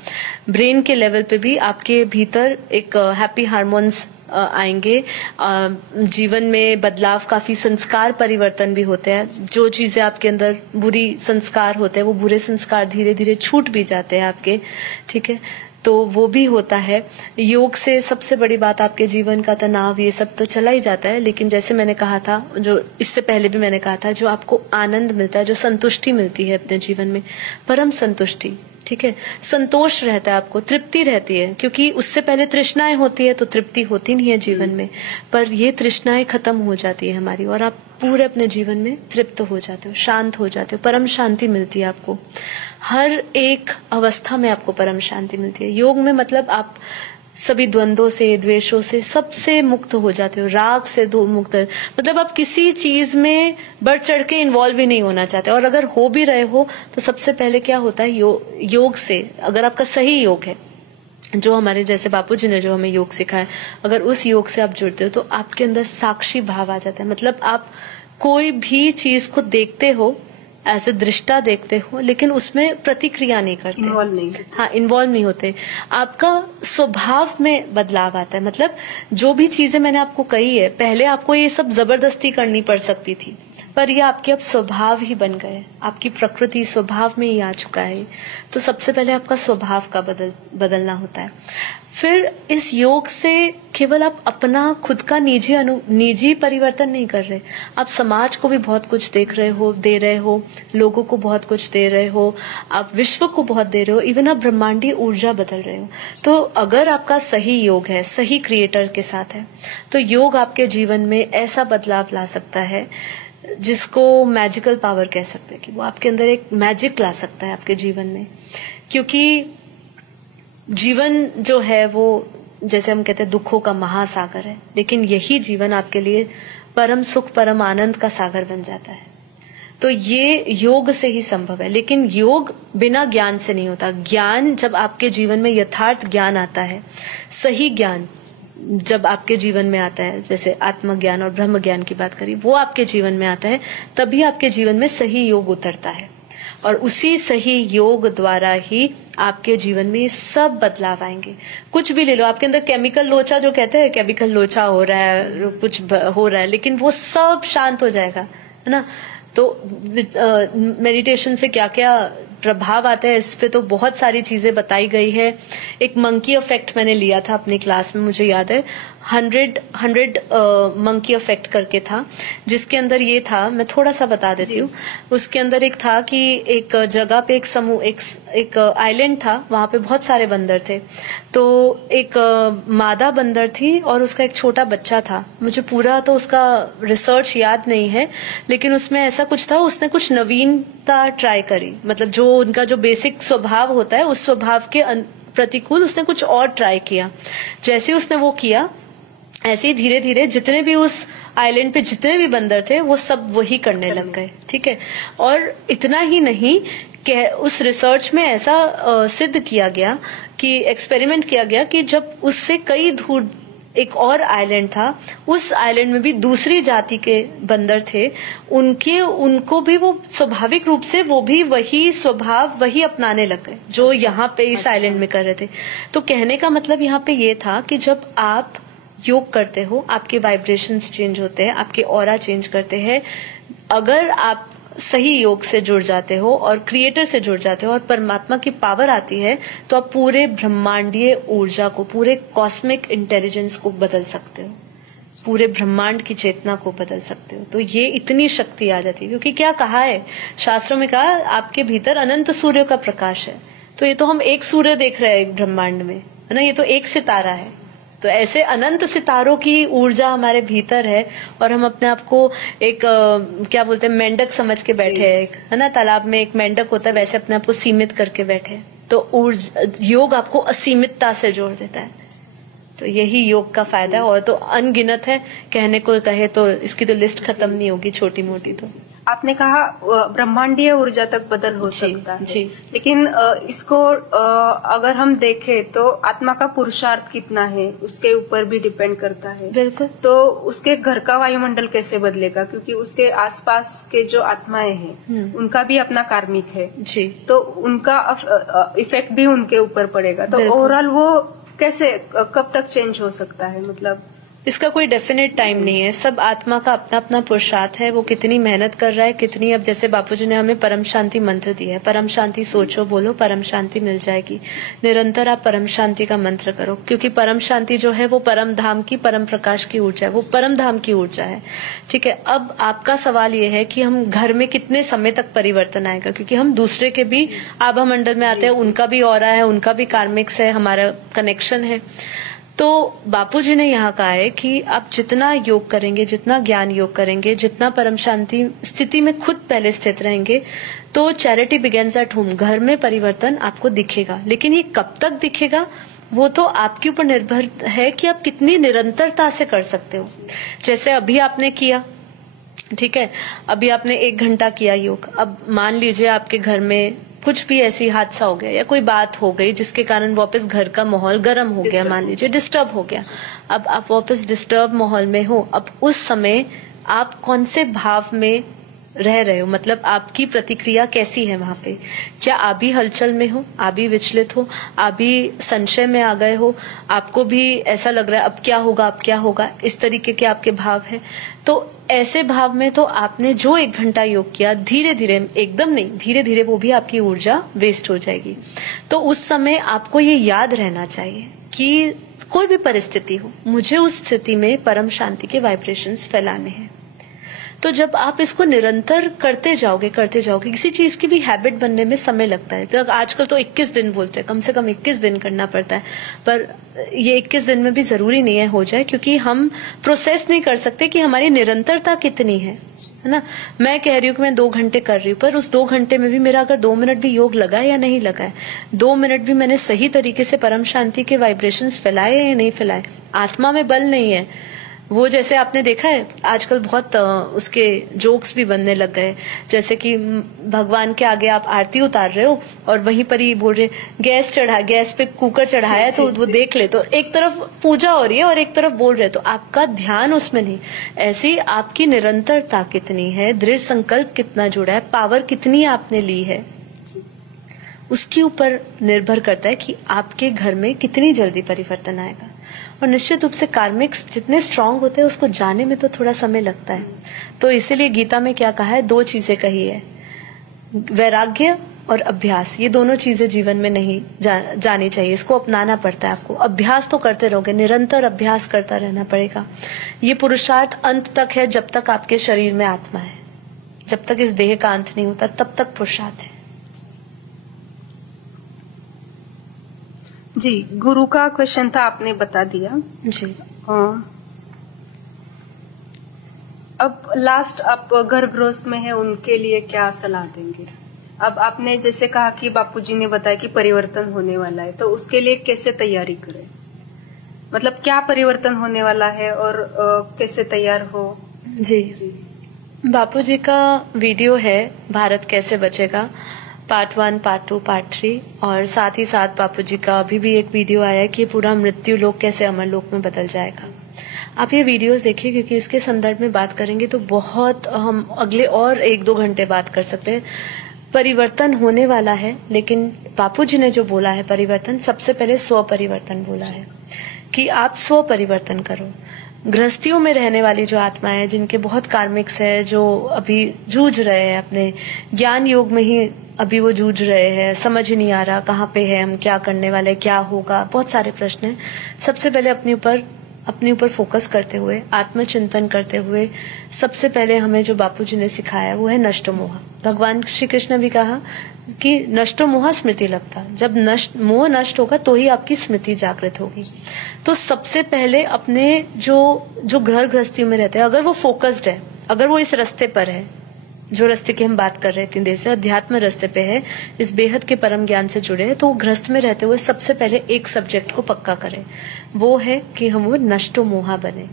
ब्रेन के लेवल पे भी आपके भीतर एक हैप्पी हार्मोन्स आएंगे, जीवन में बदलाव, काफी संस्कार परिवर्तन भी होते हैं। जो चीजें आपके अंदर बुरी संस्कार होते हैं वो बुरे संस्कार धीरे धीरे छूट भी जाते हैं आपके, ठीक है, तो वो भी होता है। योग से सबसे बड़ी बात आपके जीवन का तनाव ये सब तो चला ही जाता है, लेकिन जैसे मैंने कहा था, जो इससे पहले भी मैंने कहा था, जो आपको आनंद मिलता है, जो संतुष्टि मिलती है अपने जीवन में, परम संतुष्टि, ठीक है, संतोष रहता है, आपको तृप्ति रहती है, क्योंकि उससे पहले तृष्णाएं होती है तो तृप्ति होती नहीं है जीवन में, पर ये तृष्णाएं खत्म हो जाती है हमारी और आप पूरे अपने जीवन में तृप्त हो जाते हो, शांत हो जाते हो, परम शांति मिलती है आपको। हर एक अवस्था में आपको परम शांति मिलती है। योग में मतलब आप सभी द्वंद्वों से, द्वेषों से, सबसे मुक्त हो जाते हो, राग से मुक्त, मतलब आप किसी चीज में बढ़ चढ़ के इन्वॉल्व ही नहीं होना चाहते। और अगर हो भी रहे हो तो सबसे पहले क्या होता है, योग से, अगर आपका सही योग है, जो हमारे जैसे बापूजी ने जो हमें योग सिखाया, अगर उस योग से आप जुड़ते हो तो आपके अंदर साक्षी भाव आ जाता है। मतलब आप कोई भी चीज को देखते हो, ऐसे दृष्टा देखते हो, लेकिन उसमें प्रतिक्रिया नहीं करते, इन्वॉल्व नहीं, हाँ इन्वॉल्व नहीं होते। आपका स्वभाव में बदलाव आता है। मतलब जो भी चीजें मैंने आपको कही है, पहले आपको ये सब जबरदस्ती करनी पड़ सकती थी, पर ये आपके अब स्वभाव ही बन गए, आपकी प्रकृति स्वभाव में ही आ चुका है। तो सबसे पहले आपका स्वभाव का बदलना होता है। फिर इस योग से केवल आप अपना खुद का निजी परिवर्तन नहीं कर रहे, आप समाज को भी बहुत कुछ दे रहे हो, लोगों को बहुत कुछ दे रहे हो, आप विश्व को बहुत दे रहे हो, इवन आप ब्रह्मांडीय ऊर्जा बदल रहे हो। तो अगर आपका सही योग है, सही क्रिएटर के साथ है, तो योग आपके जीवन में ऐसा बदलाव ला सकता है जिसको मैजिकल पावर कह सकते हैं, कि वो आपके अंदर एक मैजिक ला सकता है आपके जीवन में। क्योंकि जीवन जो है वो, जैसे हम कहते हैं, दुखों का महासागर है, लेकिन यही जीवन आपके लिए परम सुख, परम आनंद का सागर बन जाता है। तो ये योग से ही संभव है। लेकिन योग बिना ज्ञान से नहीं होता। ज्ञान जब आपके जीवन में यथार्थ ज्ञान आता है, सही ज्ञान जब आपके जीवन में आता है, जैसे आत्मज्ञान और ब्रह्म ज्ञान की बात करी, वो आपके जीवन में आता है, तभी आपके जीवन में सही योग उतरता है। और उसी सही योग द्वारा ही आपके जीवन में ये सब बदलाव आएंगे। कुछ भी ले लो, आपके अंदर केमिकल लोचा, जो कहते हैं केमिकल लोचा हो रहा है, कुछ हो रहा है, लेकिन वो सब शांत हो जाएगा, है ना। तो मेडिटेशन से क्या क्या प्रभाव आता है, इस पे तो बहुत सारी चीजें बताई गई है। एक मंकी इफेक्ट मैंने लिया था अपनी क्लास में, मुझे याद है 100 मंकी इफेक्ट करके था, जिसके अंदर ये था, मैं थोड़ा सा बता देती हूँ। उसके अंदर एक था कि एक जगह पे एक आइलैंड था, वहां पे बहुत सारे बंदर थे। तो एक मादा बंदर थी और उसका एक छोटा बच्चा था। मुझे पूरा तो उसका रिसर्च याद नहीं है, लेकिन उसमें ऐसा कुछ था, उसने कुछ नवीनता ट्राई करी। मतलब जो उनका जो बेसिक स्वभाव होता है, उस स्वभाव के प्रतिकूल उसने कुछ और ट्राई किया। जैसे उसने वो किया, ऐसे ही धीरे धीरे जितने भी उस आइलैंड पे जितने भी बंदर थे, वो सब वही करने लग गए। ठीक है। और इतना ही नहीं, उस रिसर्च में ऐसा सिद्ध किया गया, कि एक्सपेरिमेंट किया गया, कि जब उससे कई दूर एक और आइलैंड था, उस आइलैंड में भी दूसरी जाति के बंदर थे, उनको भी वो स्वाभाविक रूप से वो भी वही स्वभाव वही अपनाने लग गए जो यहाँ पे इस आइलैंड में कर रहे थे। तो कहने का मतलब यहाँ पे ये था कि जब आप योग करते हो, आपके वाइब्रेशंस चेंज होते हैं, आपके ऑरा चेंज करते हैं। अगर आप सही योग से जुड़ जाते हो और क्रिएटर से जुड़ जाते हो और परमात्मा की पावर आती है, तो आप पूरे ब्रह्मांडीय ऊर्जा को, पूरे कॉस्मिक इंटेलिजेंस को बदल सकते हो, पूरे ब्रह्मांड की चेतना को बदल सकते हो। तो ये इतनी शक्ति आ जाती है, क्योंकि क्या कहा है शास्त्रों में, कहा आपके भीतर अनंत सूर्य का प्रकाश है। तो ये तो हम एक सूर्य देख रहे हैं एक ब्रह्मांड में, है ना, ये तो एक सितारा है। तो ऐसे अनंत सितारों की ऊर्जा हमारे भीतर है, और हम अपने आप को एक क्या बोलते हैं, मेंढक समझ के बैठे हैं, है ना, तालाब में एक मेंढक होता है, वैसे अपने आप को सीमित करके बैठे हैं। तो योग आपको असीमितता से जोड़ देता है। तो यही योग का फायदा है, और तो अनगिनत है, कहने को कहे तो इसकी तो लिस्ट खत्म नहीं होगी, छोटी मोटी। तो आपने कहा ब्रह्मांडीय ऊर्जा तक बदल हो सकता है, जी। लेकिन इसको अगर हम देखें तो आत्मा का पुरुषार्थ कितना है उसके ऊपर भी डिपेंड करता है। बिल्कुल। तो उसके घर का वायुमंडल कैसे बदलेगा, क्योंकि उसके आसपास के जो आत्माएं हैं उनका भी अपना कार्मिक है जी, तो उनका इफेक्ट भी उनके ऊपर पड़ेगा। तो ओवरऑल वो कैसे, कब तक चेंज हो सकता है, मतलब इसका कोई डेफिनेट टाइम नहीं है। सब आत्मा का अपना अपना पुरुषार्थ है, वो कितनी मेहनत कर रहा है, कितनी, अब जैसे बापूजी ने हमें परम शांति मंत्र दिया है, परम शांति सोचो, बोलो, परम शांति मिल जाएगी। निरंतर आप परम शांति का मंत्र करो, क्योंकि परम शांति जो है वो परम धाम की, परम प्रकाश की ऊर्जा है, वो परम धाम की ऊर्जा है। ठीक है। अब आपका सवाल ये है कि हम घर में कितने समय तक परिवर्तन आएगा, क्योंकि हम दूसरे के भी आभा मंडल में आते हैं, उनका भी ऑरा है, उनका भी कार्मिक्स है, हमारा कनेक्शन है। तो बापूजी ने यहाँ कहा है कि आप जितना योग करेंगे, जितना ज्ञान योग करेंगे, जितना परम शांति स्थिति में खुद पहले स्थित रहेंगे, तो चैरिटी बिगेन्स एट होम, घर में परिवर्तन आपको दिखेगा। लेकिन ये कब तक दिखेगा वो तो आपके ऊपर निर्भर है कि आप कितनी निरंतरता से कर सकते हो। जैसे अभी आपने किया, ठीक है, अभी आपने 1 घंटा किया योग। अब मान लीजिए आपके घर में कुछ भी ऐसी हादसा हो गया या कोई बात हो गई जिसके कारण वापस घर का माहौल गर्म हो गया, मान लीजिए डिस्टर्ब हो गया। अब आप वापस डिस्टर्ब माहौल में हो। अब उस समय आप कौन से भाव में रह रहे हो, मतलब आपकी प्रतिक्रिया कैसी है वहां पे? क्या आप भी हलचल में हो, आप भी विचलित हो, आप भी संशय में आ गए हो, आपको भी ऐसा लग रहा है अब क्या होगा, अब क्या होगा, इस तरीके के आपके भाव है? तो ऐसे भाव में तो आपने जो 1 घंटा योग किया, धीरे धीरे, एकदम नहीं, धीरे धीरे वो भी आपकी ऊर्जा वेस्ट हो जाएगी। तो उस समय आपको ये याद रहना चाहिए कि कोई भी परिस्थिति हो, मुझे उस स्थिति में परम शांति के वाइब्रेशंस फैलाने हैं। तो जब आप इसको निरंतर करते जाओगे, किसी चीज की भी हैबिट बनने में समय लगता है। तो आजकल तो 21 दिन बोलते हैं, कम से कम 21 दिन करना पड़ता है, पर ये 21 दिन में भी जरूरी नहीं है हो जाए, क्योंकि हम प्रोसेस नहीं कर सकते कि हमारी निरंतरता कितनी है ना। मैं कह रही हूँ कि मैं 2 घंटे कर रही हूँ, पर उस 2 घंटे में भी मेरा अगर 2 मिनट भी योग लगा है या नहीं लगा है, 2 मिनट भी मैंने सही तरीके से परम शांति के वाइब्रेशंस फैलाए या नहीं फैलाए, आत्मा में बल नहीं है वो। जैसे आपने देखा है आजकल बहुत उसके जोक्स भी बनने लग गए, जैसे कि भगवान के आगे आप आरती उतार रहे हो और वहीं पर ही बोल रहे गैस पे कुकर चढ़ाया तो वो देख ले, तो एक तरफ पूजा हो रही है और एक तरफ बोल रहे, तो आपका ध्यान उसमें नहीं। ऐसी आपकी निरंतरता कितनी है, दृढ़ संकल्प कितना जुड़ा है, पावर कितनी आपने ली है, उसके ऊपर निर्भर करता है कि आपके घर में कितनी जल्दी परिवर्तन आएगा। और निश्चित रूप से कार्मिक्स जितने स्ट्रांग होते हैं उसको जाने में तो थोड़ा समय लगता है। तो इसीलिए गीता में क्या कहा है, 2 चीजें कही है, वैराग्य और अभ्यास। ये दोनों चीजें जीवन में नहीं जानी चाहिए, इसको अपनाना पड़ता है आपको। अभ्यास तो करते रहोगे, निरंतर अभ्यास करता रहना पड़ेगा। ये पुरुषार्थ अंत तक है, जब तक आपके शरीर में आत्मा है, जब तक इस देह का अंत नहीं होता तब तक पुरुषार्थ है। जी, गुरु का क्वेश्चन था, आपने बता दिया जी। अब लास्ट आप घर गृहस्थ में है, उनके लिए क्या सलाह देंगे? अब आपने जैसे कहा कि बापूजी ने बताया कि परिवर्तन होने वाला है, तो उसके लिए कैसे तैयारी करें, मतलब क्या परिवर्तन होने वाला है और कैसे तैयार हो? जी, बापूजी का वीडियो है भारत कैसे बचेगा, पार्ट 1, पार्ट 2, पार्ट 3, और साथ ही साथ बापूजी का अभी भी एक वीडियो आया है कि पूरा मृत्यु लोक कैसे अमर लोक में बदल जाएगा। आप ये वीडियोस देखिए, क्योंकि इसके संदर्भ में बात करेंगे तो बहुत हम अगले और 1-2 घंटे बात कर सकते हैं। परिवर्तन होने वाला है, लेकिन बापूजी ने जो बोला है परिवर्तन, सबसे पहले स्व परिवर्तन बोला है कि आप स्व परिवर्तन करो। गृहस्थियों में रहने वाली जो आत्माएं, जिनके बहुत कार्मिक्स है, जो अभी जूझ रहे हैं अपने ज्ञान योग में ही, अभी वो जूझ रहे हैं, समझ ही नहीं आ रहा कहाँ पे है हम, क्या करने वाले, क्या होगा, बहुत सारे प्रश्न हैं। सबसे पहले अपने ऊपर फोकस करते हुए, आत्मचिंतन करते हुए, सबसे पहले हमें जो बापूजी ने सिखाया वो है नष्टो मोह। भगवान श्री कृष्ण भी कहा कि नष्टो मोह स्मृति लगता, जब मोह नष्ट होगा तो ही आपकी स्मृति जागृत होगी। तो सबसे पहले अपने जो घर गृहस्थियों में रहते हैं, अगर वो फोकस्ड है, अगर वो इस रास्ते पर है, जो रास्ते की हम बात कर रहे हैं इतनी देर से, अध्यात्म रास्ते पे है, इस बेहद के परम ज्ञान से जुड़े हैं, तो गृहस्थ में रहते हुए सबसे पहले एक सब्जेक्ट को पक्का करें, वो है कि हम वो नष्टो मोहा बने,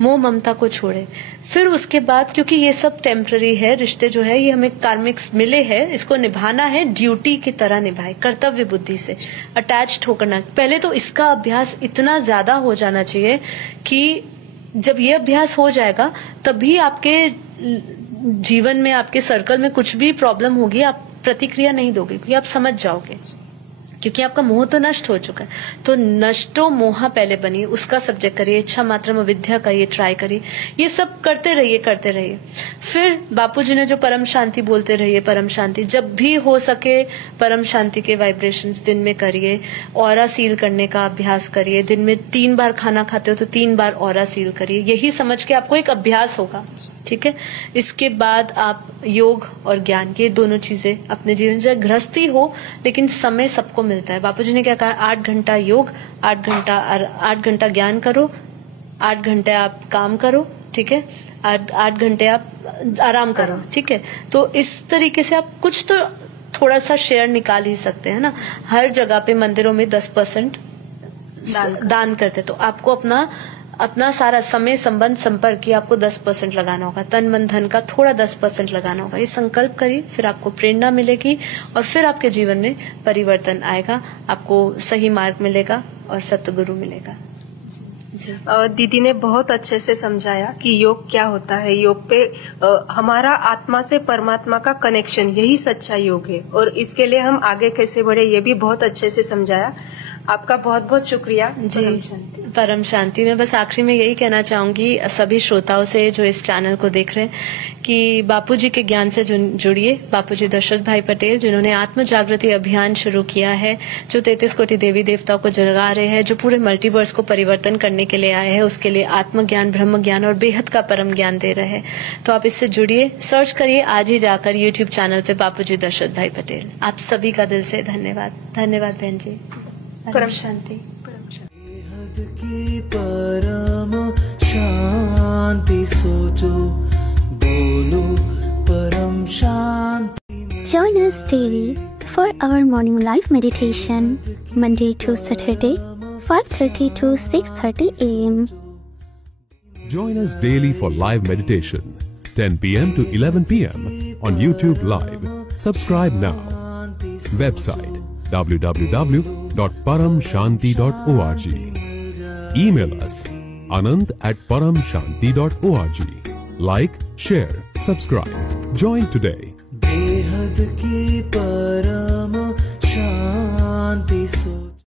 मोह ममता को छोड़े। फिर उसके बाद, क्योंकि ये सब टेम्पररी है, रिश्ते जो है ये हमें कार्मिक्स मिले हैं, इसको निभाना है, ड्यूटी की तरह निभाए, कर्तव्य बुद्धि से, अटैच्ड होकर ना। पहले तो इसका अभ्यास इतना ज्यादा हो जाना चाहिए कि जब ये अभ्यास हो जाएगा तभी आपके जीवन में, आपके सर्कल में कुछ भी प्रॉब्लम होगी, आप प्रतिक्रिया नहीं दोगे, क्योंकि आप समझ जाओगे, क्योंकि आपका मोह तो नष्ट हो चुका है। तो नष्टो मोहा पहले बनिए, उसका सब्जेक्ट करिए, इच्छा मात्र विद्या का ये ट्राई करिए, ये सब करते रहिए। फिर बापूजी ने जो परम शांति बोलते रहिए, परम शांति, जब भी हो सके परम शांति के वाइब्रेशंस दिन में करिए। ऑरा सील करने का अभ्यास करिए, दिन में 3 बार खाना खाते हो तो 3 बार ऑरा सील करिए। यही समझ के आपको एक अभ्यास होगा, ठीक है। इसके बाद आप योग और ज्ञान, ये दोनों चीजें अपने जीवन से, गृहस्थी हो लेकिन समय सबको मिलता है। बापूजी ने क्या कहा, 8 घंटा योग, 8 घंटा ज्ञान करो, 8 घंटे आप काम करो, ठीक है, 8 घंटे आप आराम करो, ठीक है। तो इस तरीके से आप कुछ तो थोड़ा सा शेयर निकाल ही सकते हैं ना। हर जगह पे मंदिरों में 10% दान करते, तो आपको अपना सारा समय, संबंध, संपर्क की आपको 10% लगाना होगा। तन मन धन का थोड़ा 10% लगाना होगा। ये संकल्प करिए, फिर आपको प्रेरणा मिलेगी और फिर आपके जीवन में परिवर्तन आएगा, आपको सही मार्ग मिलेगा और सतगुरु मिलेगा। दीदी ने बहुत अच्छे से समझाया कि योग क्या होता है। योग पे हमारा आत्मा से परमात्मा का कनेक्शन, यही सच्चा योग है, और इसके लिए हम आगे कैसे बढ़े ये भी बहुत अच्छे से समझाया। आपका बहुत बहुत शुक्रिया जी। परम शांति। मैं बस आखिरी में यही कहना चाहूंगी सभी श्रोताओं से जो इस चैनल को देख रहे हैं कि बापूजी के ज्ञान से जुड़िए। बापूजी दशरथ भाई पटेल, जिन्होंने आत्म जागृति अभियान शुरू किया है, जो 33 कोटि देवी देवताओं को जगा रहे हैं, जो पूरे मल्टीवर्स को परिवर्तन करने के लिए आए हैं, उसके लिए आत्मज्ञान, ब्रह्म ज्ञान और बेहद का परम ज्ञान दे रहे हैं। तो आप इससे जुड़िए, सर्च करिए आज ही जाकर यूट्यूब चैनल पे बापूजी दशरथ भाई पटेल। आप सभी का दिल से धन्यवाद। धन्यवाद बहन जी। परम शांति। की परम शांति सोचो, बोलो परम शांति। Join us daily for our morning live meditation, Monday to Saturday, 5:30 to 6:30 a.m. Join us daily for live meditation, 10 p.m. to 11 p.m. on YouTube Live. Subscribe now. Website www.paramshanti.org. Email us anand@paramshanti.org. Like, share, subscribe. Join today. बेहद की